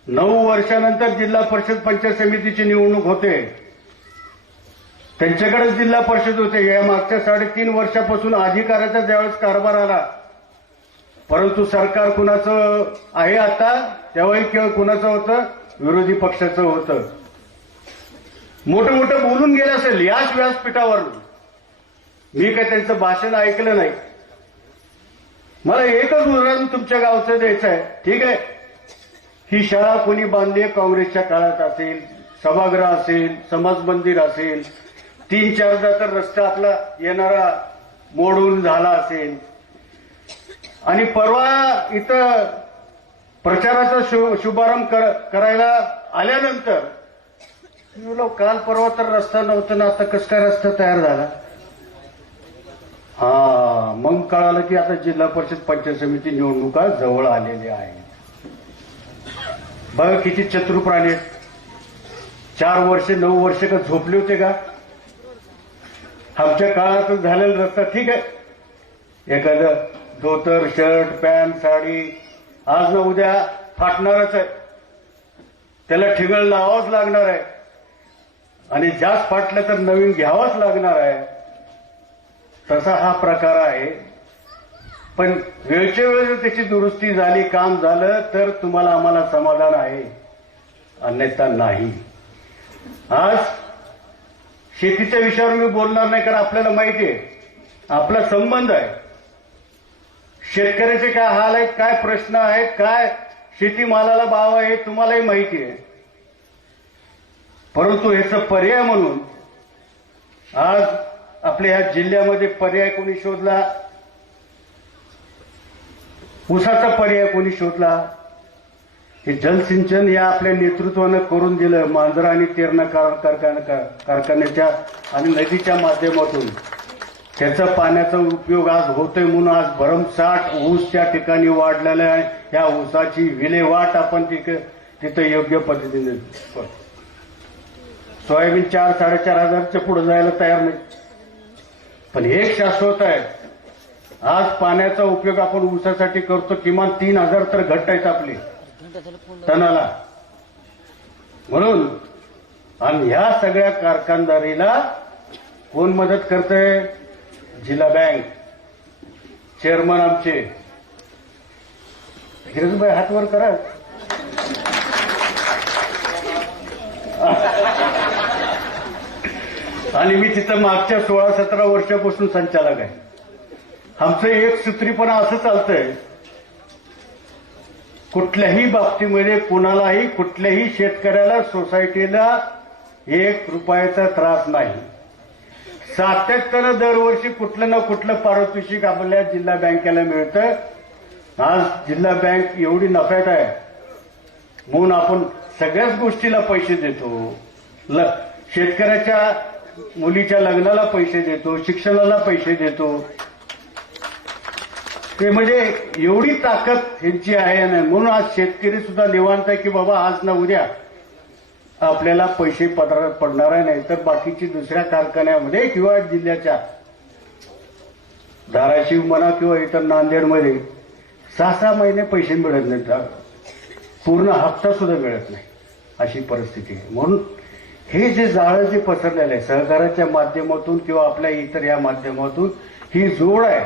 9 वर्षानंतर जिल्हा परिषद पंचायत समितीची निवडणूक होते. त्यांच्याकडेच जिल्हा परिषद होते. या मागच्या 3.5 वर्षापासून अधिकाराचा ज्यावेळेस कारभार आला, परंतु सरकार कुणाचं आहे आता, त्यावेळी केवळ कुणाचं होतं? विरोधी पक्षाचं होतं. मोठं बोलून गेलं असेल याच व्यासपीठावर. मी काय त्यांचं भाषण ऐकलं नाही. मला एकच उदाहरण तुमच्या गावचं द्यायचं आहे. ठीक आहे, ही शाळा कोणी बांधली? काँग्रेसच्या काळात असेल, सभागृह असेल, समाज मंदिर असेल, 3-4 तर रस्ता आपला येणारा मोडून झाला असेल. आणि परवा इथं प्रचाराचा शुभारंभ करायला आल्यानंतर काल परवा तर रस्ता नव्हता ना, आता कसं काय रस्ता तयार झाला? मग कळालं की आता जिल्हा परिषद पंचायत समिती निवडणुका जवळ आलेल्या आहेत. बघा किती चतुर प्राणी आहेत. 4 वर्ष 9 वर्ष का झोपले होते का? आमच्या काळात झालेला रस्ता ठीक आहे, एखादं धोतर, शर्ट, पॅन्ट, साडी आज ना उद्या फाटणारच आहे. त्याला ठिगळ लावावंच लागणार आहे आणि जास्त फाटलं तर नवीन घ्यावंच लागणार आहे. तसा हा प्रकार आहे. पण वेळच्या वेळी जर त्याची दुरुस्ती झाली, काम झालं तर तुम्हाला आम्हाला समाधान आहे, अन्यथा नाही. आज शेतीच्या विषयावर मी बोलणार नाही, कारण आपल्याला माहिती आहे आपला संबंध आहे. शेतकऱ्याचे काय हाल आहेत, काय प्रश्न आहेत, काय शेतीमालाला भाव आहे तुम्हालाही माहिती आहे. परंतु ह्याचा पर्याय म्हणून आज आपल्या ह्या जिल्ह्यामध्ये पर्याय कोणी शोधला? ऊसाचा पर्याय कोणी शोधला? हे जलसिंचन या आपल्या नेतृत्वानं करून दिलं. मांजरा आणि तेरणा कारखान्याच्या आणि नदीच्या माध्यमातून त्याचा पाण्याचा उपयोग आज होतोय. म्हणून आज भरमसाठ ऊस त्या ठिकाणी वाढलेला आहे. या ऊसाची विल्हेवाट आपण तिथं योग्य पद्धतीने करतो. सोयाबीन 4-4.5 हजारच्या पुढे जायला तयार नाही. पण एक शाश्वत आहे, आज पाण्याचा उपयोग आपण ऊसासाठी करतो. किमान 3,000 तर घट आहेत आपली टनाला. म्हणून आणि ह्या सगळ्या कारखानदारीला कोण मदत करतंय? जिल्हा बँक चेअरमन आमचे गिरीशभाई, हातवर करा. आणि मी तिथं मागच्या 16-17 वर्षापासून संचालक आहे. आमचं एक सूत्रीपणा असं चालतंय, कुठल्याही बाबतीमध्ये कुणालाही, कुठल्याही शेतकऱ्याला, सोसायटीला 1 रुपयाचा त्रास नाही. सातत्यानं दरवर्षी कुठलं ना कुठलं पारितोषिक आपल्या जिल्हा बँकेला मिळतं. आज जिल्हा बँक एवढी नफ्यात आहे म्हणून आपण सगळ्याच गोष्टीला पैसे देतो. शेतकऱ्याच्या मुलीच्या लग्नाला पैसे देतो, शिक्षणाला पैसे देतो. ते म्हणजे एवढी ताकद यांची आहे ना, म्हणून आज शेतकरी सुद्धा निवांत आहे की बाबा आज ना उद्या आपल्याला पैसे पदरात पडणार नाही, तर बाकीची दुसऱ्या कारखान्यामध्ये किंवा जिल्ह्याच्या धाराशिव म्हणा किंवा इतर नांदेडमध्ये 6-6 महिने पैसे मिळत नाहीत, पूर्ण हप्ता सुद्धा मिळत नाही, अशी परिस्थिती आहे. म्हणून हे जे जाळं जे पसरलेलं आहे सहकाराच्या माध्यमातून किंवा आपल्या इतर या माध्यमातून ही जोड आहे.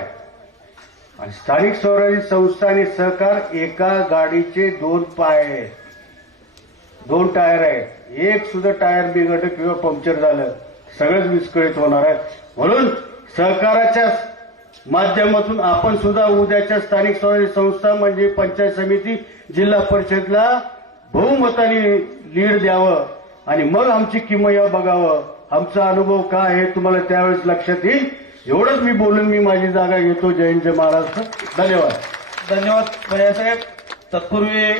आणि स्थानिक स्वराज्य संस्था आणि सहकार एका गाडीचे 2 पाय आहेत, 2 टायर आहेत. एक सुद्धा टायर बिघडलं किंवा पंक्चर झालं सगळंच विस्कळीत होणार आहे. म्हणून सहकाराच्या माध्यमातून आपण सुद्धा उद्याच्या स्थानिक स्वराज्य संस्था म्हणजे पंचायत समिती जिल्हा परिषदला बहुमताने लीड द्यावं आणि मग आमची किमया बघावं. आमचा अनुभव काय आहे तुम्हाला त्यावेळेस लक्षात येईल. एवढंच मी बोलून मी माझी जागा घेतो. जय हिंद, जय महाराष्ट्र. धन्यवाद. धन्यवाद भैयासाहेब. तत्पूर्वी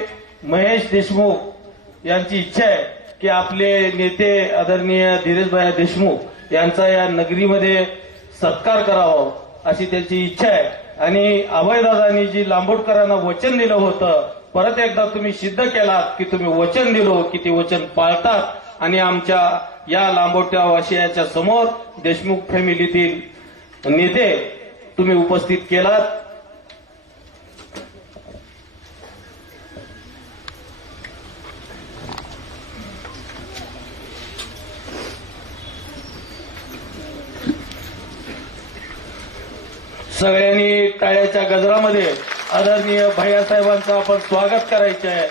महेश देशमुख यांची इच्छा आहे की आपले नेते आदरणीय धीरजभाई देशमुख यांचा या नगरीमध्ये सत्कार करावा अशी त्यांची इच्छा आहे. आणि अभयदादांनी जी लांबोटकरांना वचन दिलं होतं, परत एकदा तुम्ही सिद्ध केलात की तुम्ही वचन दिलो की ते वचन पाळतात आणि आमच्या या लांबोट्या वाशियाच्या समोर देशमुख फॅमिलीतील नेते तुम्ही उपस्थित केलात. सगळ्यांनी टाळ्याच्या गजरामध्ये आदरणीय भैयासाहेबांचं आपण स्वागत करायचे आहे.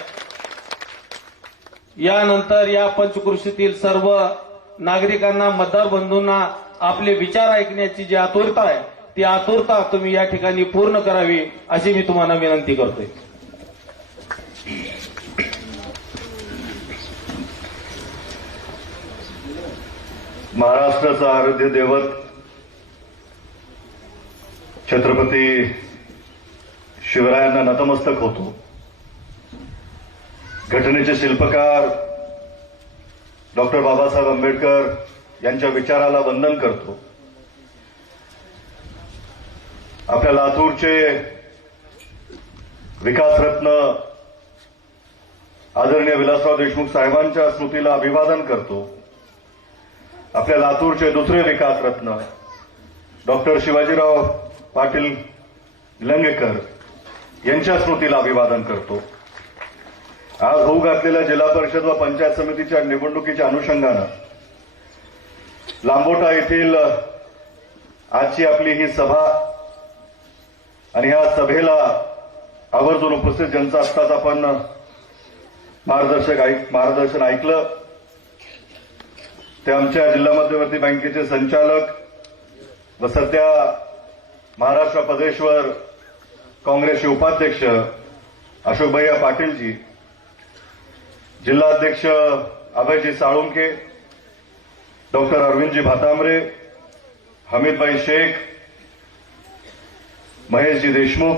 यानंतर या पंचकृषीतील सर्व नागरिकांना, मतदार बंधूंना आपले विचार ऐकण्याची जी आतुरता आहे ती आतुरता तुम्ही या ठिकाणी पूर्ण करावी अशी मी तुम्हाला विनंती करतोय. महाराष्ट्राचा आराध्य दैवत छत्रपती शिवरायांना नतमस्तक होतो. घटनेचे शिल्पकार डॉक्टर बाबासाहेब आंबेडकर यांच्या विचाराला वंदन करतो. आपल्या लातूरचे विकासरत्न आदरणीय विलासराव देशमुख साहेबांच्या स्मृतीला अभिवादन करतो. आपल्या लातूरचे दुसरे विकासरत्न डॉक्टर शिवाजीराव पाटील निलंगेकर यांच्या स्मृतीला अभिवादन करतो. आज होऊ घातलेल्या जिल्हा परिषद व पंचायत समितीच्या निवडणुकीच्या अनुषंगानं लांबोटा येथील आजची आपली ही सभा आणि ह्या सभेला आवर्जून उपस्थित ज्यांचा आत्ताच आपण मार्गदर्शन ऐकलं ते आमच्या जिल्हा मध्यवर्ती बँकेचे संचालक व सध्या महाराष्ट्र प्रदेशवर काँग्रेसचे उपाध्यक्ष अशोकभैया पाटीलजी, जिल्हाध्यक्ष अभयजी साळुंके, डॉक्टर अरविंदजी भातांबरे, हमीदभाई शेख, महेशजी देशमुख,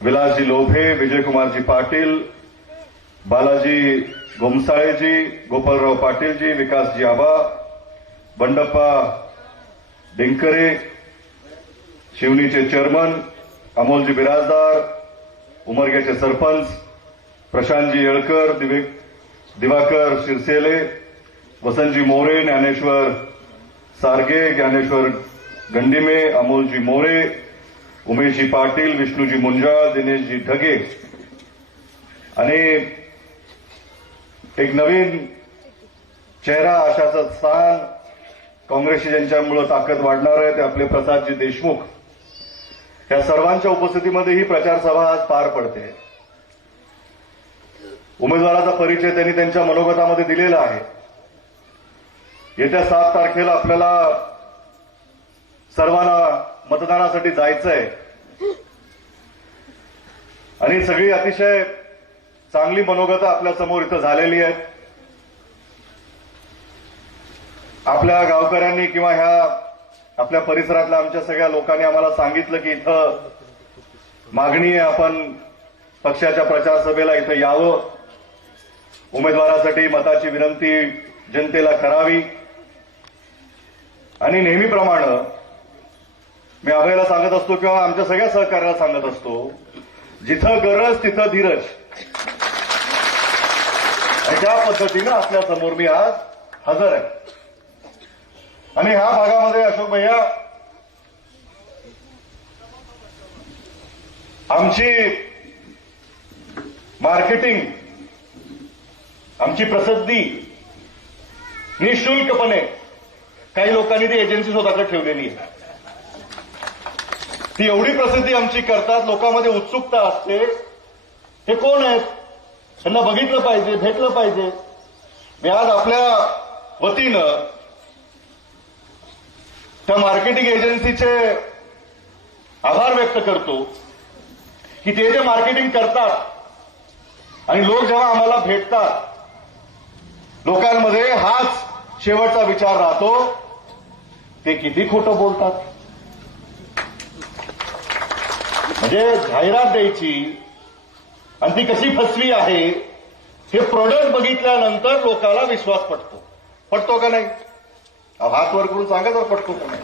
विलासजी लोभे, विजयकुमारजी पाटील, बालाजी गोमसाळेजी, गोपालराव पाटीलजी, विकासजी आबा, बंडप्पा डिंकरे, शिवनीचे चेअरमन अमोलजी बिराजदार, उमरग्याचे सरपंच प्रशांतजी येळकर, दिवाकर शिरसेले, वसंतजी मोरे, ज्ञानेश्वर सारगे, ज्ञानेश्वर गंडिमे, अमोलजी मोरे, उमेशजी पाटील, विष्णूजी मुंजाळ, दिनेशजी ढगे आणि एक नवीन चेहरा आशाचं स्थान काँग्रेसची ज्यांच्यामुळे ताकद वाढणार आहे ते आपले प्रसादजी देशमुख, या सर्वांच्या उपस्थितीमध्ये ही प्रचार सभा आज पार पडते. उमेदवाराचा परिचय त्यांनी त्यांच्या मनोगतामध्ये दिलेला आहे. येत्या 7 तारखेला आपल्याला सर्वांना मतदानासाठी जायचंय आणि सगळी अतिशय चांगली मनोगतं आपल्या समोर इथं झालेली आहेत. आपल्या गावकऱ्यांनी किंवा ह्या आपल्या परिसरातल्या आमच्या सगळ्या लोकांनी आम्हाला सांगितलं की इथं मागणी आहे, आपण पक्षाच्या प्रचार सभेला इथं यावं, उमेदवारासाठी मताची विनंती जनतेला करावी आणि नेहमीप्रमाणे मी अभयला सांगत असतो किंवा आमच्या सगळ्या सहकार्याला सांगत असतो, जिथं गरज तिथं धीरज. आणि त्या पद्धतीनं आपल्या समोर मी आज हजर आहे. आणि ह्या भागामध्ये अशोक भैया आमची मार्केटिंग, आमची प्रसिद्धी निःशुल्कपणे काही लोकांनी ती एजन्सी स्वतःकडे ठेवलेली आहे. ती एवढी प्रसिद्धी आमची करतात, लोकांमध्ये उत्सुकता असते, हे कोण आहेत, त्यांना बघितलं पाहिजे, भेटलं पाहिजे. मी आज आपल्या वतीनं त्या मार्केटिंग एजन्सीचे आभार व्यक्त करतो की ते जे मार्केटिंग करतात आणि लोक जेव्हा आम्हाला भेटतात, लोकांमध्ये हाच शेवटचा विचार राहतो, ते किती खोटं बोलतात. म्हणजे जाहिरात द्यायची आणि ती कशी फसवी आहे हे प्रोडक्ट बघितल्यानंतर लोकांना विश्वास पटतो. पटतो का नाही? हात वर करून सांगा जर पटतो का नाही.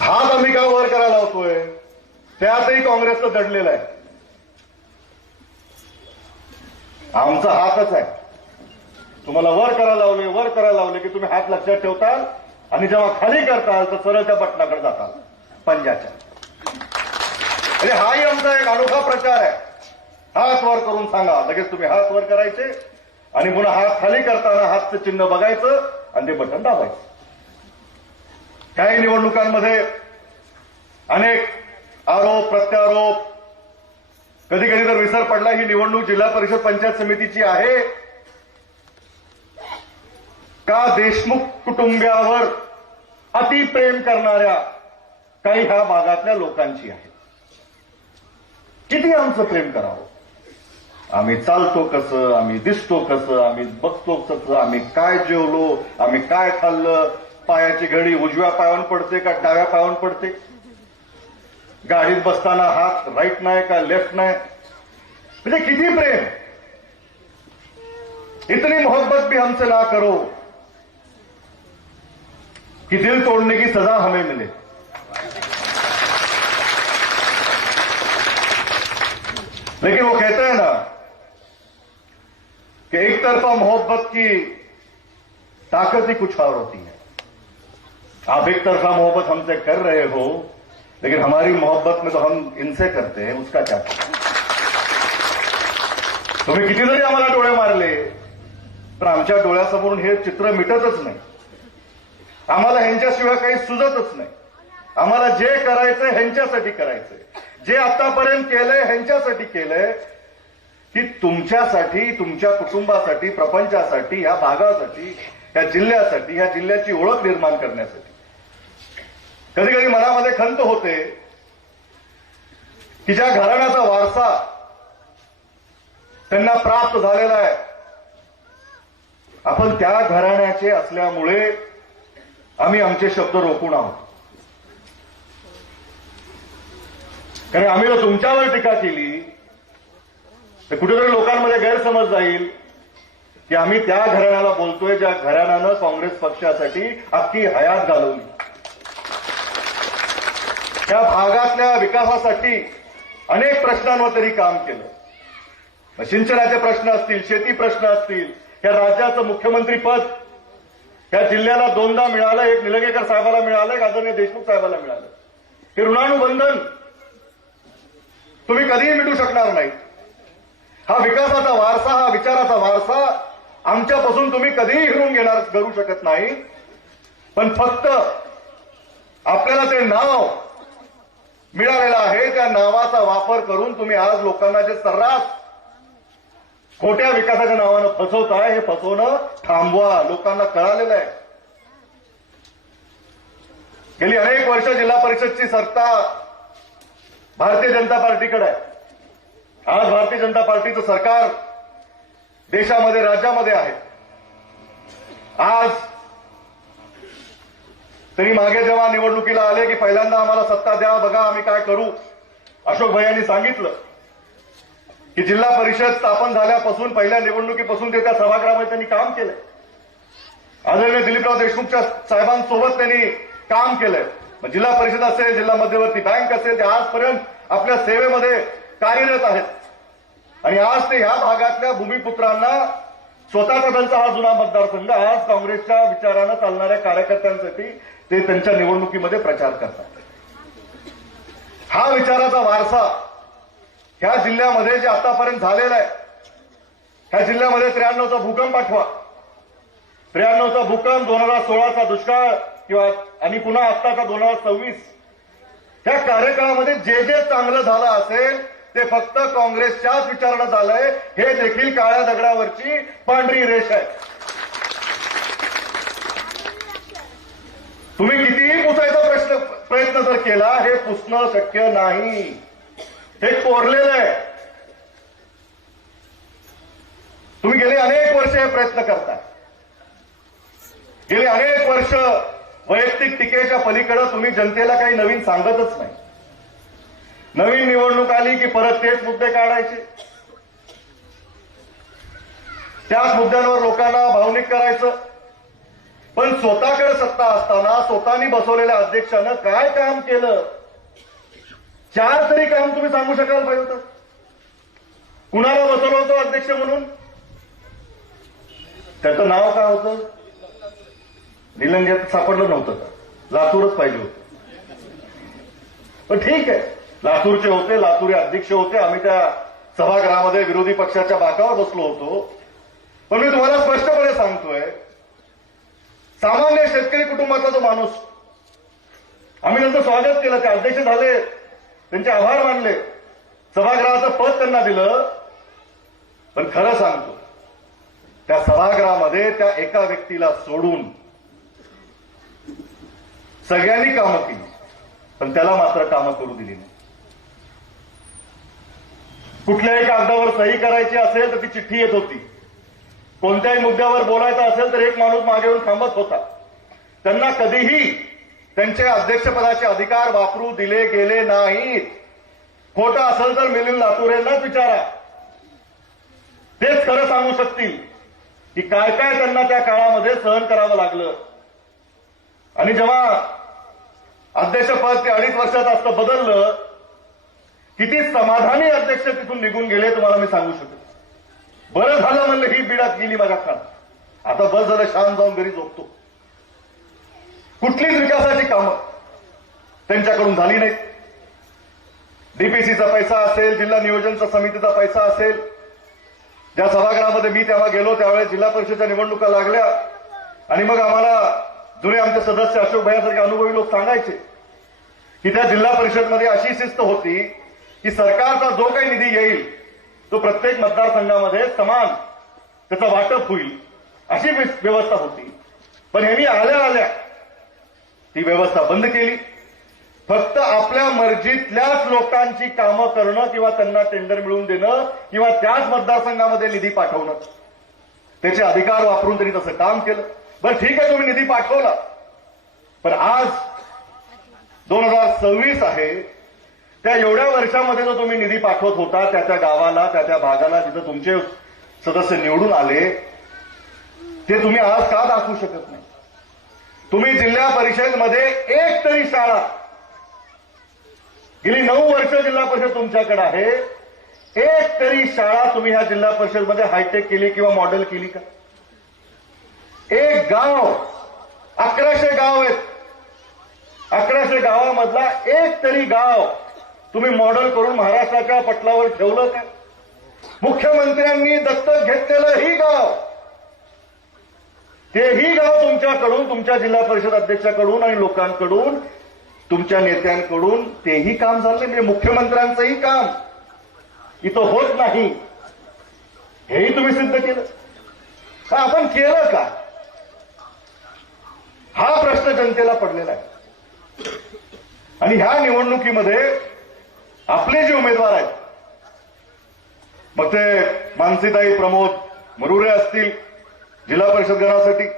हात आम्ही का वर करायला लावतोय, त्यातही काँग्रेसचं दडलेलं आहे. आमचा हातच आहे. तुम्हाला वर करायला लावले की तुम्ही हात लक्षात ठेवताल आणि जेव्हा खाली करताल तर सरळ त्या बटनाकडे जाताल, पंजाच्या. म्हणजे हाही आमचा एक अनोखा प्रचार आहे. हात वर करून सांगा, लगेच तुम्ही हात वर करायचे आणि पुन्हा हात खाली करताना हातचं चिन्ह बघायचं आणि ते बटन दाबायचं. काही निवडणुकांमध्ये अनेक आरोप प्रत्यारोप, कधी कधी तर विसर पडला ही निवडणूक जिल्हा परिषद पंचायत समितीची आहे का देशमुख कुटुंबियावर अतिप्रेम करणाऱ्या काही ह्या भागातल्या लोकांची आहे. किती आमचं प्रेम करावं. आम्ही चालतो कसं, आम्ही दिसतो कसं, आम्ही बघतो कसं, आम्ही काय जेवलो, आम्ही काय खाल्लं, पायाची घडी उजव्या पायावर पडते का डाव्या पायावर पडते, गाडीत बसताना हात राईट नाही का लेफ्ट नाही, म्हणजे किती प्रेम. इतनी मोहब्बत भी हमसे ना करो कि दिल तोड़ने की सजा हमें मिले. लेकिन वो कहते हैं ना कि एक तरफा मोहब्बत की ताकत ही कुछ और होती है. आप एक तरफा मोहब्बत हमसे कर रहे हो, लेकिन हमारी मोहब्बत में तो हम इनसे करते हैं, उसका क्या करते. तुम्ही किती जरी आम्हाला डोळे मारले तर आमच्या डोळ्यासमोरून हे चित्र मिटतच नाही. आम्हाला ह्यांच्याशिवाय काही सुचतच नाही. आम्हाला जे करायचंय ह्यांच्यासाठी करायचंय, जे आतापर्यंत केलंय ह्यांच्यासाठी केलंय, की तुमच्यासाठी, तुमच्या कुटुंबासाठी, प्रपंचासाठी, ह्या भागासाठी, ह्या जिल्ह्यासाठी, ह्या जिल्ह्याची ओळख निर्माण करण्यासाठी. कधी कधी मनामध्ये खंत होते की ज्या घराण्याचा वारसा त्यांना प्राप्त झालेला आहे, आपण त्या घराण्याचे असल्यामुळे आम्ही आमचे शब्द रोखून आहोत. कारण आम्ही जर तुमच्यावर टीका केली तर कुठेतरी लोकांमध्ये गैरसमज जाईल की आम्ही त्या घराण्याला बोलतोय ज्या घराण्यानं काँग्रेस पक्षासाठी अख्खी हयात घालवली, त्या भागातल्या विकासासाठी अनेक प्रश्नांवर तरी काम केलं. सिंचनाचे प्रश्न असतील, शेती प्रश्न असतील, या राज्याचं मुख्यमंत्री पद या जिल्ह्याला 2दा मिळालं. एक निलंगेकर साहेबाला मिळालं, एक आदरणीय देशमुख साहेबाला मिळालं. हे ऋणानुबंधन तुम्ही कधीही मिटू शकणार नाही. हा विकासाचा वारसा, हा विचाराचा वारसा आमच्यापासून तुम्ही कधीही करू शकत नाही. पण फक्त आपल्याला ते नाव मिळालेलं आहे, त्या नावाचा वापर करून तुम्ही आज लोकांना जे सर्रास खोट्या विकासाच्या नावानं फसवताय, हे फसवणं थांबवा. लोकांना कळालेलं आहे. गेली अनेक वर्ष जिल्हा परिषदची सत्ता भारतीय जनता पार्टीकडे आहे. आज भारतीय जनता पार्टीचं सरकार देशामध्ये, राज्यामध्ये आहे. आज तरी मागे जेव्हा निवडणुकीला आले की पहिल्यांदा आम्हाला सत्ता द्या, बघा आम्ही काय करू, अशोक भैयांनी सांगितलं की जिल्हा परिषद स्थापन झाल्यापासून पहिल्या निवडणुकीपासून ते त्या सभागृहामध्ये त्यांनी काम केलंय. आदरणीय दिलीपराव देशमुखच्या साहेबांसोबत त्यांनी काम केलंय. मग जिल्हा परिषद असेल, जिल्हा मध्यवर्ती बँक असेल, ते आजपर्यंत आपल्या सेवेमध्ये कार्यरत आहेत. आणि आज ते ह्या भागातल्या भूमिपुत्रांना स्वतःचा त्यांचा हा जुना मतदारसंघ आज काँग्रेसच्या विचारानं चालणाऱ्या कार्यकर्त्यांसाठी ते त्यांच्या निवडणुकीमध्ये प्रचार करतात. हा विचाराचा वारसा ह्या जिल्ह्यामध्ये जे आतापर्यंत झालेला आहे, ह्या जिल्ह्यामध्ये 93चा भूकंप आठवा, 93चा भूकंप, 2016चा दुष्काळ किंवा आणि पुन्हा आत्ताचा 2026, ह्या कार्यकाळामध्ये जे जे चांगलं झालं असेल ते फक्त काँग्रेसच्याच विचारानं झालंय. हे देखील काळ्या दगडावरची पांढरी रेष आहे. तुम्ही कितीही पुसायचा प्रयत्न जर केला, हे पुसणं शक्य नाही. हे कोरलेलं आहे. तुम्ही गेले अनेक वर्ष हे प्रयत्न करताय. गेले अनेक वर्ष वैयक्तिक टीकेच्या पलीकडे तुम्ही जनतेला काही नवीन सांगतच नाही. नवीन निवडणूक आली की परत तेच मुद्दे काढायचे, त्याच मुद्द्यांवर लोकांना भावनिक करायचं. पण स्वतःकडे सत्ता असताना स्वतःनी बसवलेल्या अध्यक्षानं काय काम केलं, 4 तरी काम तुम्ही सांगू शकाल पाहिजे होतं. कुणाला बसवलं होतं अध्यक्ष म्हणून? त्याचं नाव काय होतं? निलंग्यात सापडलं नव्हतं का? लातूरच पाहिजे होतं. पण ठीक आहे, लातूरचे होते, लातूरी अध्यक्ष होते. आम्ही त्या सभागृहामध्ये विरोधी पक्षाच्या बाकावर बसलो होतो. पण मी तुम्हाला स्पष्टपणे सांगतोय, सामान्य शेतकरी कुटुंबाचा जो माणूस, आम्ही त्यांचं स्वागत केलं, ते अध्यक्ष झाले, त्यांचे आभार मानले, सभागृहाचं पद त्यांना दिलं. पण खरं सांगतो, त्या सभागृहामध्ये त्या एका व्यक्तीला सोडून सगळ्यांनी कामं केली, पण त्याला मात्र कामं करू दिली नाही. कुठल्याही कागदावर सही करायची असेल तर ती चिठ्ठी येत होती. कोणत्याही मुद्द्यावर बोलायचं असेल तर एक माणूस मागे येऊन थांबत होता. त्यांना कधीही त्यांचे अध्यक्षपदाचे अधिकार वापरू दिले गेले नाहीत. खोटं असेल तर मिलिंद लातूरेंनाच विचारा, तेच खरं सांगू शकतील की काय काय त्यांना त्या काळामध्ये सहन करावं लागलं. आणि जेव्हा अध्यक्षपद ते 2.5 वर्षात असतं बदललं, किती समाधानी अध्यक्ष तिथून निघून गेले तुम्हाला मी सांगू शकतो. बरं झालं म्हणलं ही बिडात गेली माझ्या काळात, आता बस झालं, शांत जाऊन घरी झोपतो. कुठलीच विकासाची कामं त्यांच्याकडून झाली नाहीत. डीपीसीचा पैसा असेल, जिल्हा नियोजन समितीचा पैसा असेल, ज्या सभागृहामध्ये मी तेव्हा गेलो त्यावेळेस जिल्हा परिषदेच्या निवडणुका लागल्या आणि मग आम्हाला जुने आमचे सदस्य अशोक भैयासारखे अनुभवी लोक सांगायचे की त्या जिल्हा परिषदमध्ये अशी शिस्त होती की सरकारचा जो काही निधी येईल तो प्रत्येक मतदारसंघामध्ये समान त्याचं वाटप होईल, अशी व्यवस्था होती. पण ह्यांनी आल्या आल्या ती व्यवस्था बंद केली. फक्त आपल्या मर्जीतल्याच लोकांची कामं करणं किंवा त्यांना टेंडर मिळवून देणं किंवा त्याच मतदारसंघामध्ये निधी पाठवणं, त्याचे अधिकार वापरून त्यांनी तसं काम केलं. बरं ठीक आहे, तुम्ही निधी पाठवला, पण आज 2026 आहे, त्या एवढ्या वर्षामध्ये जो तुम्ही निधी पाठवत होता त्या त्या गावाला, त्या त्या भागाला जिथं तुमचे सदस्य निवडून आले, ते तुम्ही आज का दाखवू शकत नाही? तुम्ही जिल्हा परिषदमध्ये एक तरी शाळा, गेली 9 वर्ष जिल्हा परिषद तुमच्याकडे आहे, एक तरी शाळा तुम्ही ह्या जिल्हा परिषदमध्ये हायटेक केली किंवा मॉडेल केली का? एक गाव, 1100 गाव आहेत, 1100 गावामधला एक तरी गाव तुम्ही मॉडेल करून महाराष्ट्राच्या पटलावर ठेवलं का? मुख्यमंत्र्यांनी दत्तक घेतलेलं ही गाव, तेही गाव तुमच्याकडून, तुमच्या जिल्हा परिषद अध्यक्षाकडून आणि लोकांकडून, तुमच्या नेत्यांकडून तेही काम झालं. म्हणजे मुख्यमंत्र्यांचंही काम इथं होत नाही, हेही तुम्ही सिद्ध केलं का? आपण केलं का? हा प्रश्न जनतेला पडलेला आहे. आणि ह्या निवडणुकीमध्ये आपले जे उमेदवार आहेत, मग ते मानसीताई प्रमोद मरुरे असतील जिल्हा परिषद गणासाठी,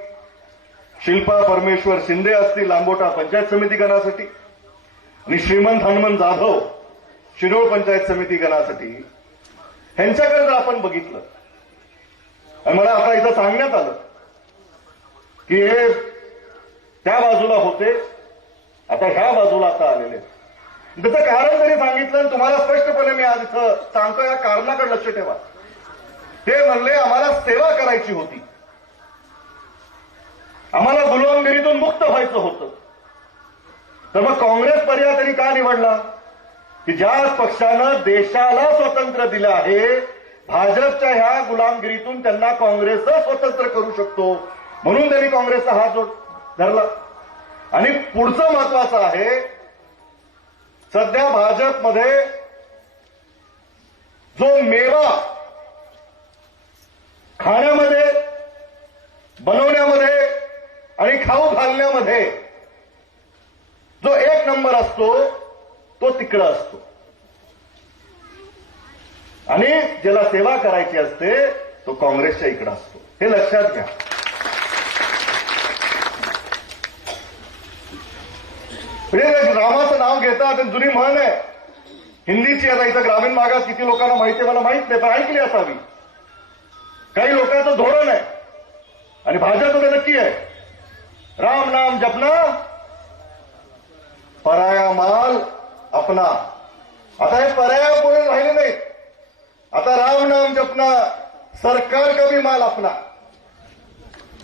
शिल्पा परमेश्वर शिंदे असतील लांबोटा पंचायत समिती गणासाठी, आणि श्रीमंत हनुमंत जाधव शिरोळ पंचायत समिती गणासाठी, ह्यांच्याकडे जर आपण बघितलं, आणि मला आता इथं सांगण्यात आलं की हे त्या बाजूला होते, आता ह्या बाजूला आता आलेले. त्याचं कारण जरी सांगितलं आणि तुम्हाला स्पष्टपणे मी आज इथं सांगतो, या कारणाकडे लक्ष ठेवा. ते म्हणले आम्हाला सेवा करायची होती, आम्हाला गुलामगिरीतून मुक्त व्हायचं होतं. तर मग काँग्रेस पर्याय त्यांनी का निवडला? की ज्या पक्षानं देशाला स्वातंत्र्य दिलं आहे, भाजपच्या ह्या गुलामगिरीतून त्यांना काँग्रेसच स्वतंत्र करू शकतो, म्हणून त्यांनी काँग्रेसचा हात धरला. आणि पुढचं महत्वाचं आहे, सध्या भाजपमध्ये जो मेवा खाण्यामध्ये, बनवण्यामध्ये आणि खाऊ घालण्यामध्ये जो एक नंबर असतो तो तिकडं असतो, आणि ज्याला सेवा करायची असते तो काँग्रेसच्या इकडं असतो. हे लक्षात घ्या. रामाचं नाव घेतात, जुनी म्हण आहे हिंदीची. आता इथं ग्रामीण भागात किती लोकांना माहिती आहे मला माहित नाही, पण ऐकली असावी. काही लोकांचं धोरण आहे आणि भाजपमध्ये नक्की आहे, राम नाम जपना पराया माल अपना. आता हे पराया पुढे राहिले नाहीत, आता राम नाम जपना सरकार का भी माल अपना,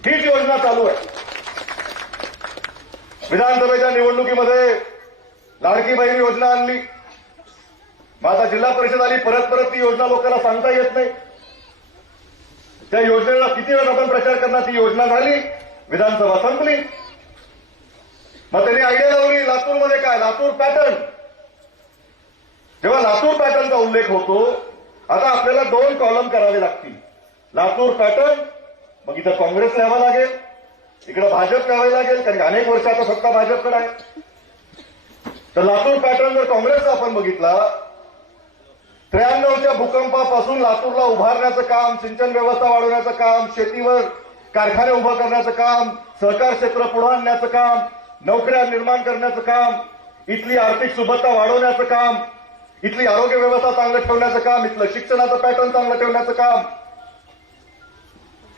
हीच योजना चालू आहे. विधानसभेच्या निवडणुकीमध्ये लाडकी बहीण योजना आणली, मग आता जिल्हा परिषद आली, परत ती योजना लोकांना सांगता येत नाही. त्या योजनेला किती वेळा आपण प्रचार करणार, ती योजना झाली, विधानसभा संपली. मग त्यांनी आयडिया लावली लातूरमध्ये काय, लातूर पॅटर्न. जेव्हा लातूर पॅटर्नचा उल्लेख होतो, आता आपल्याला 2 कॉलम करावे लागतील. लातूर पॅटर्न, मग इथं काँग्रेस न्यावं लागेल, इकडे भाजप न्यावे लागेल, कारण अनेक वर्ष आता सत्ता भाजपकडे आहे. तर लातूर पॅटर्न जर काँग्रेसचा आपण बघितला, 93च्या भूकंपापासून लातूरला उभारण्याचं काम, सिंचन व्यवस्था वाढवण्याचं काम, शेतीवर कारखाने उभं करण्याचं काम, सहकार क्षेत्र पुढे आणण्याचं काम, नोकऱ्या निर्माण करण्याचं काम, इथली आर्थिक सुबत्ता वाढवण्याचं काम, इथली आरोग्य व्यवस्था चांगलं ठेवण्याचं काम, इथलं शिक्षणाचं पॅटर्न चांगलं ठेवण्याचं काम,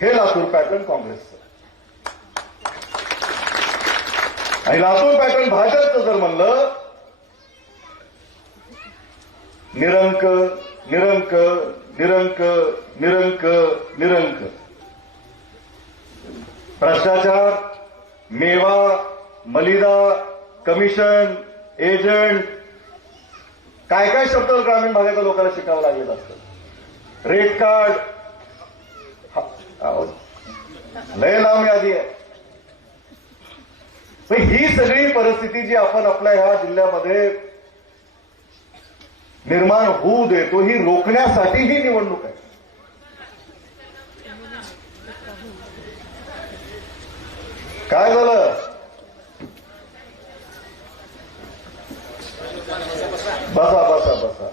हे लातूर पॅटर्न काँग्रेसचं. आणि लातूर पॅटर्न भाजपचं जर म्हणलं, निरंक निरंक निरंक निरंक निरंक, भ्रष्टाचार, मेवा, मलिदा, कमिशन, एजंट, काय काय शब्द ग्रामीण भागाच्या लोकांना शिकावं लागलेलं असतं. रेट कार्ड, लय लांब यादी आहे. ही सगळी परिस्थिती जी आपण आपल्या ह्या जिल्ह्यामध्ये निर्माण होऊ देतो, ही रोखण्यासाठी ही निवडणूक आहे. काय झालं? बसा बसा बसा.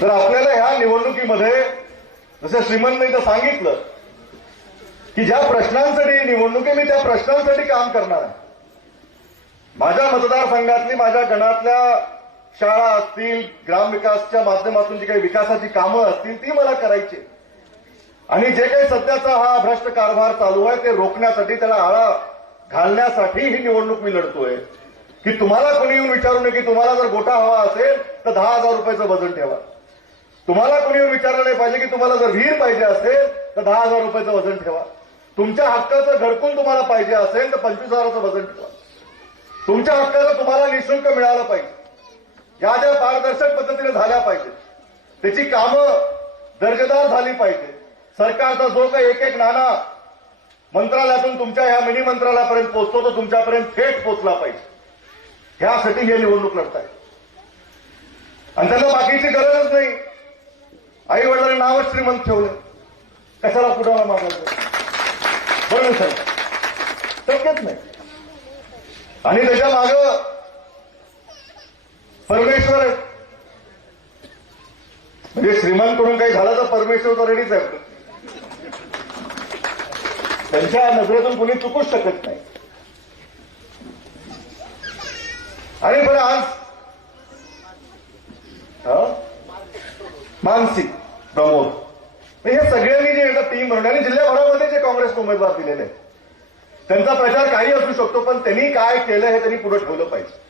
तर आपल्याला ह्या निवडणुकीमध्ये जसं श्रीमंतने इथं सांगितलं की ज्या प्रश्नांसाठी निवडणूक आहे, मी त्या प्रश्नांसाठी काम करणार आहे. माझ्या मतदारसंघातली, माझ्या गणातल्या शाळा असतील, ग्रामविकासच्या माध्यमातून जी काही विकासाची कामं असतील ती मला करायची. आणि जे काही सध्याचा हा भ्रष्ट कारभार चालू आहे ते रोखण्यासाठी, त्याला आळा घालण्यासाठी ही निवडणूक मी लढतोय. की तुम्हाला कोणी येऊन विचारू नये की तुम्हाला जर गोटा हवा असेल तर 10,000 रुपयाचं वजन ठेवा. तुम्हाला कोणी येऊन विचारलं नाही पाहिजे की तुम्हाला जर विहीर पाहिजे असेल तर 10,000 रुपयाचं वजन ठेवा. तुमच्या हक्काचं घरकुल तुम्हाला पाहिजे असेल तर 25,000चं वजन ठेवा. तुमच्या हक्काचं तुम्हाला निःशुल्क मिळालं पाहिजे. या ज्या पारदर्शक पद्धतीने झाल्या पाहिजे, त्याची कामं दर्जेदार झाली पाहिजे. सरकारचा जो काही एक एक नाणा मंत्रालयातून तुमच्या ह्या मिनी मंत्रालयापर्यंत पोहोचतो तो तुमच्यापर्यंत थेट पोहोचला पाहिजे. ह्यासाठी हे निवडणूक लढताय. आणि त्यांना बाकीची गरजच नाही. आई वडिलांनी नावच श्रीमंत ठेवलं, कशाला कुणाला मागायचं? बरोबर साहेब, शक्यच नाही. आणि त्याच्या मागं परमेश्वर आहे. म्हणजे श्रीमंतकडून काही झालं तर परमेश्वर तर रेडीच आहे. त्यांच्या नजरेतून कोणी चुकूच शकत नाही. आणि बरं आज मानसिक प्रमोद, हे सगळ्यांनी जे एकदा टीम बनवली आणि जिल्ह्याभरामध्ये जे काँग्रेसने उमेदवार दिलेले आहेत, त्यांचा प्रचार काही असू शकतो, पण त्यांनी काय केलं हे त्यांनी पुढे ठेवलं पाहिजे.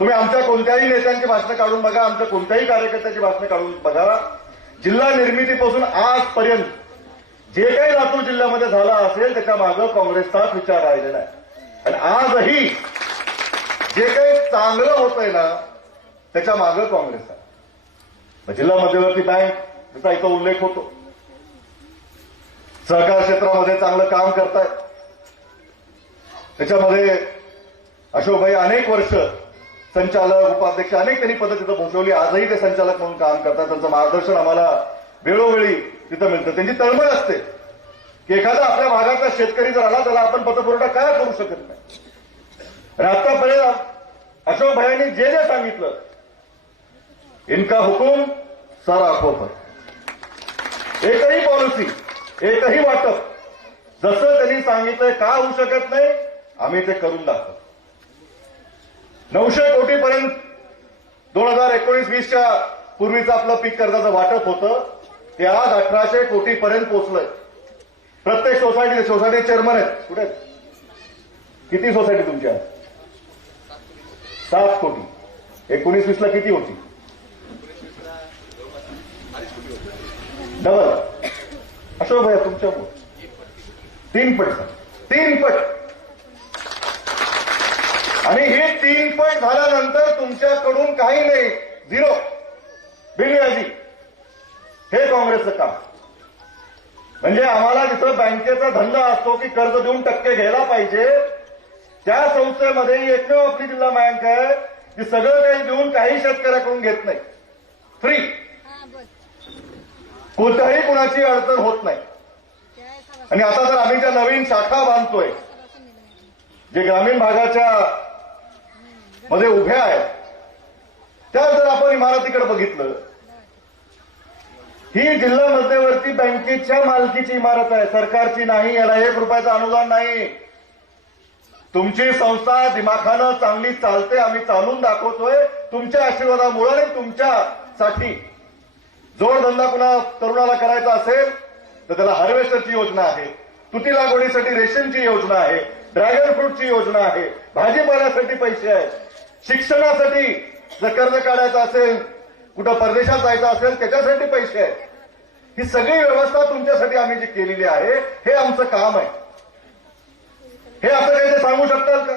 तुम्ही आमच्या कोणत्याही नेत्यांची भाषणं काढून बघा, आमच्या कोणत्याही कार्यकर्त्याची भाषणं काढून बघा, जिल्हा निर्मितीपासून आजपर्यंत जे काही लातूर जिल्ह्यामध्ये झालं असेल त्याच्या मागं काँग्रेसचाच विचार राहिलेला आहे. आणि आजही जे काही चांगलं होतंय ना त्याच्या मागं काँग्रेस आहे. जिल्हा मध्यवर्ती बँक त्याचा इथं उल्लेख होतो. सहकार क्षेत्रामध्ये चांगलं काम करतायत. त्याच्यामध्ये अशोकभाई अनेक वर्ष संचालक, उपाध्यक्ष अनेक त्यांनी पदं तिथं पोहोचवली. आजही ते संचालक म्हणून काम करतात. त्यांचं मार्गदर्शन आम्हाला वेळोवेळी तिथं मिळतं. त्यांची तळमळ असते की एखादा आपल्या भागातला शेतकरी जर आला त्याला आपण पतपुरवठा काय करू शकत नाही. आणि आतापर्यंत अशोकभाईंनी जे जे सांगितलं, इनका हुकुम सर आंखों पर. एकही पॉलिसी, एकही वाटप जसं त्यांनी सांगितलंय का होऊ शकत नाही, आम्ही ते करून दाखवतो. 900 कोटीपर्यंत 2019-20च्या पूर्वीचं आपलं पीक कर्जाचं वाटप होतं ते आज 1800 कोटीपर्यंत पोहोचलंय. प्रत्येक सोसायटी चेअरमन आहेत. कुठे आहेत? किती सोसायटी तुमच्या? 7 कोटी. 19-20ला किती होती? डबल. अशोक भैया तुमच्या 3 पट. आणि हे 3 पट झाल्यानंतर तुमच्याकडून काही नाही, 0, बिनव्याजी. हे काँग्रेसचं काम. म्हणजे आम्हाला जिथं बँकेचा धंदा असतो की कर्ज देऊन टक्के घ्यायला पाहिजे, त्या संस्थेमध्ये एकमेव आपली जिल्हा बँक आहे की सगळं काही देऊन काही शेतकऱ्याकडून घेत नाही, फ्री. कोणत्याही कुणाची अडचण होत नाही. आणि आता जर आम्ही ज्या नवीन शाखा बांधतोय जे ग्रामीण भागाच्या मध्ये उभ्या आहेत, त्या जर आपण इमारतीकडे बघितलं, ही जिल्हा मध्यवर्ती बँकेच्या मालकीची इमारत आहे, सरकारची नाही. याला 1 रुपयाचं अनुदान नाही. तुमची संस्था दिमाखानं चांगली चालते, आम्ही चालून दाखवतोय तुमच्या आशीर्वादामुळे. आणि तुमच्यासाठी जोडधंदा कुणा तरुणाला करायचा असेल तर त्याला हार्वेस्टरची योजना आहे, तुती लागवडीसाठी रेशनची योजना आहे, ड्रॅगन फ्रूटची योजना आहे, भाजीपाल्यासाठी पैसे आहेत, शिक्षणासाठी जर कर्ज काढायचं असेल, कुठं परदेशात जायचं असेल त्याच्यासाठी पैसे आहेत. ही सगळी व्यवस्था तुमच्यासाठी आम्ही जी केलेली आहे हे आमचं काम आहे. हे असं काही ते सांगू शकताल का?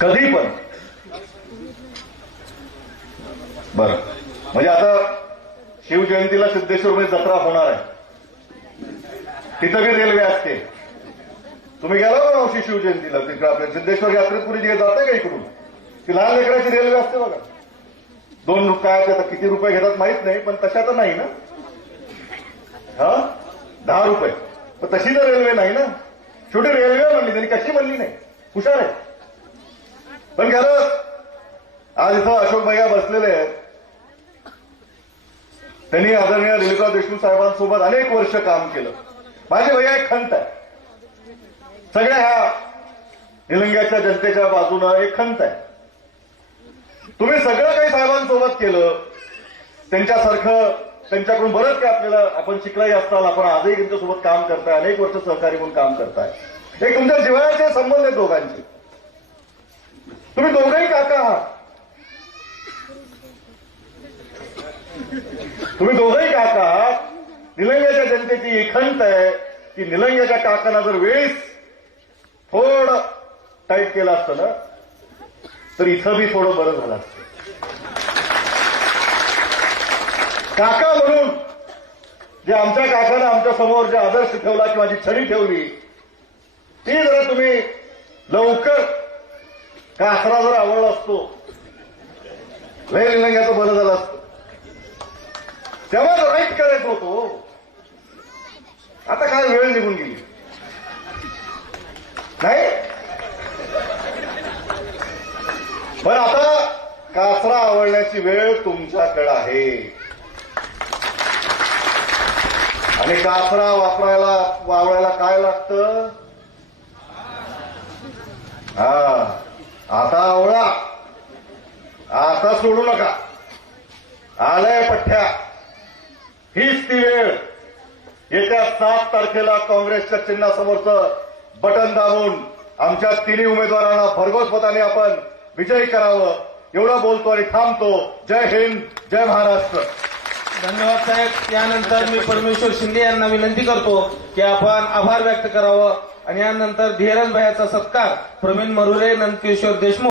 कधी पण. बरं, म्हणजे आता शिवजयंतीला सिद्धेश्वरमध्ये जत्रा होणार आहे, तिथं बी रेल्वे असते. तुम्ही गेला का मावशी शिवजयंतीला? तिकडे आपल्या सिद्धेश्वर यात्रेत पुढे जे जाते का इकडून, ती लहान लेकराची रेल्वे असते बघा. 2 काय आता किती रुपये घेतात माहित नाही, पण तशा तर नाही ना. 10 रुपये. पण तशी तर रेल्वे नाही ना. छोटी रेल्वे म्हणली त्यांनी, कशी म्हणली नाही, हुशार आहे. पण खरं आज इथं अशोक भैया बसलेले आहेत. त्यांनी आदरणीय दिलीपराव देशमुख साहेबांसोबत अनेक वर्ष काम केलं. माझी भैया एक खंत आहे, सगळ्या ह्या निलंग्याच्या जनतेच्या बाजूनं एक खंत आहे. तुम्ही सगळं काही साहेबांसोबत केलं, त्यांच्यासारखं त्यांच्याकडून बरंच काही आपल्याला आपण शिकलाही असताल. आपण आजही त्यांच्यासोबत काम करताय, अनेक वर्ष सहकारी म्हणून काम करताय. एक तुमच्या जिव्हाळ्याचे संबंध आहेत दोघांचे. तुम्ही दोघंही काका आहात. तुम्ही दोघंही काका आहात. निलंग्याच्या जनतेची ही खंत आहे की निलंग्याच्या काकांना जर वेळीच थोडं टाईट केलं असतं ना तर इथं बी थोडं बरं झालं असतं. काका म्हणून जे आमच्या काकानं आमच्या समोर जे आदर्श ठेवला किंवा जी छडी ठेवली ती जरा तुम्ही लवकर कासरा जर आवडला असतो, लय निलंग्याचं बरं झालं असतं. तेव्हा राईट करायचं होतो. आता काय वेळ निघून गेली नाही. पण आता कासरा आवडण्याची वेळ तुमच्याकडे आहे. आणि कासरा वावरायला काय लागतं? आता आवळा, आता सोडू नका. आलंय पठ्ठ्या. हीच ती वेळ. येत्या 7 तारखेला काँग्रेसच्या चिन्हासमोरचं बटन दाबून आमच्या तिन्ही उमेदवारांना भरघोस मताने आपण विजयी करावं. एवढं बोलतो आणि थांबतो. जय हिंद, जय महाराष्ट्र. धन्यवाद साहेब. यानंतर मी परमेश्वर शिंदे यांना विनंती करतो की आपण आभार व्यक्त करावं आणि यानंतर धीरज भैयाचा सत्कार प्रवीण मरुरे, नंदकिशोर देशमुख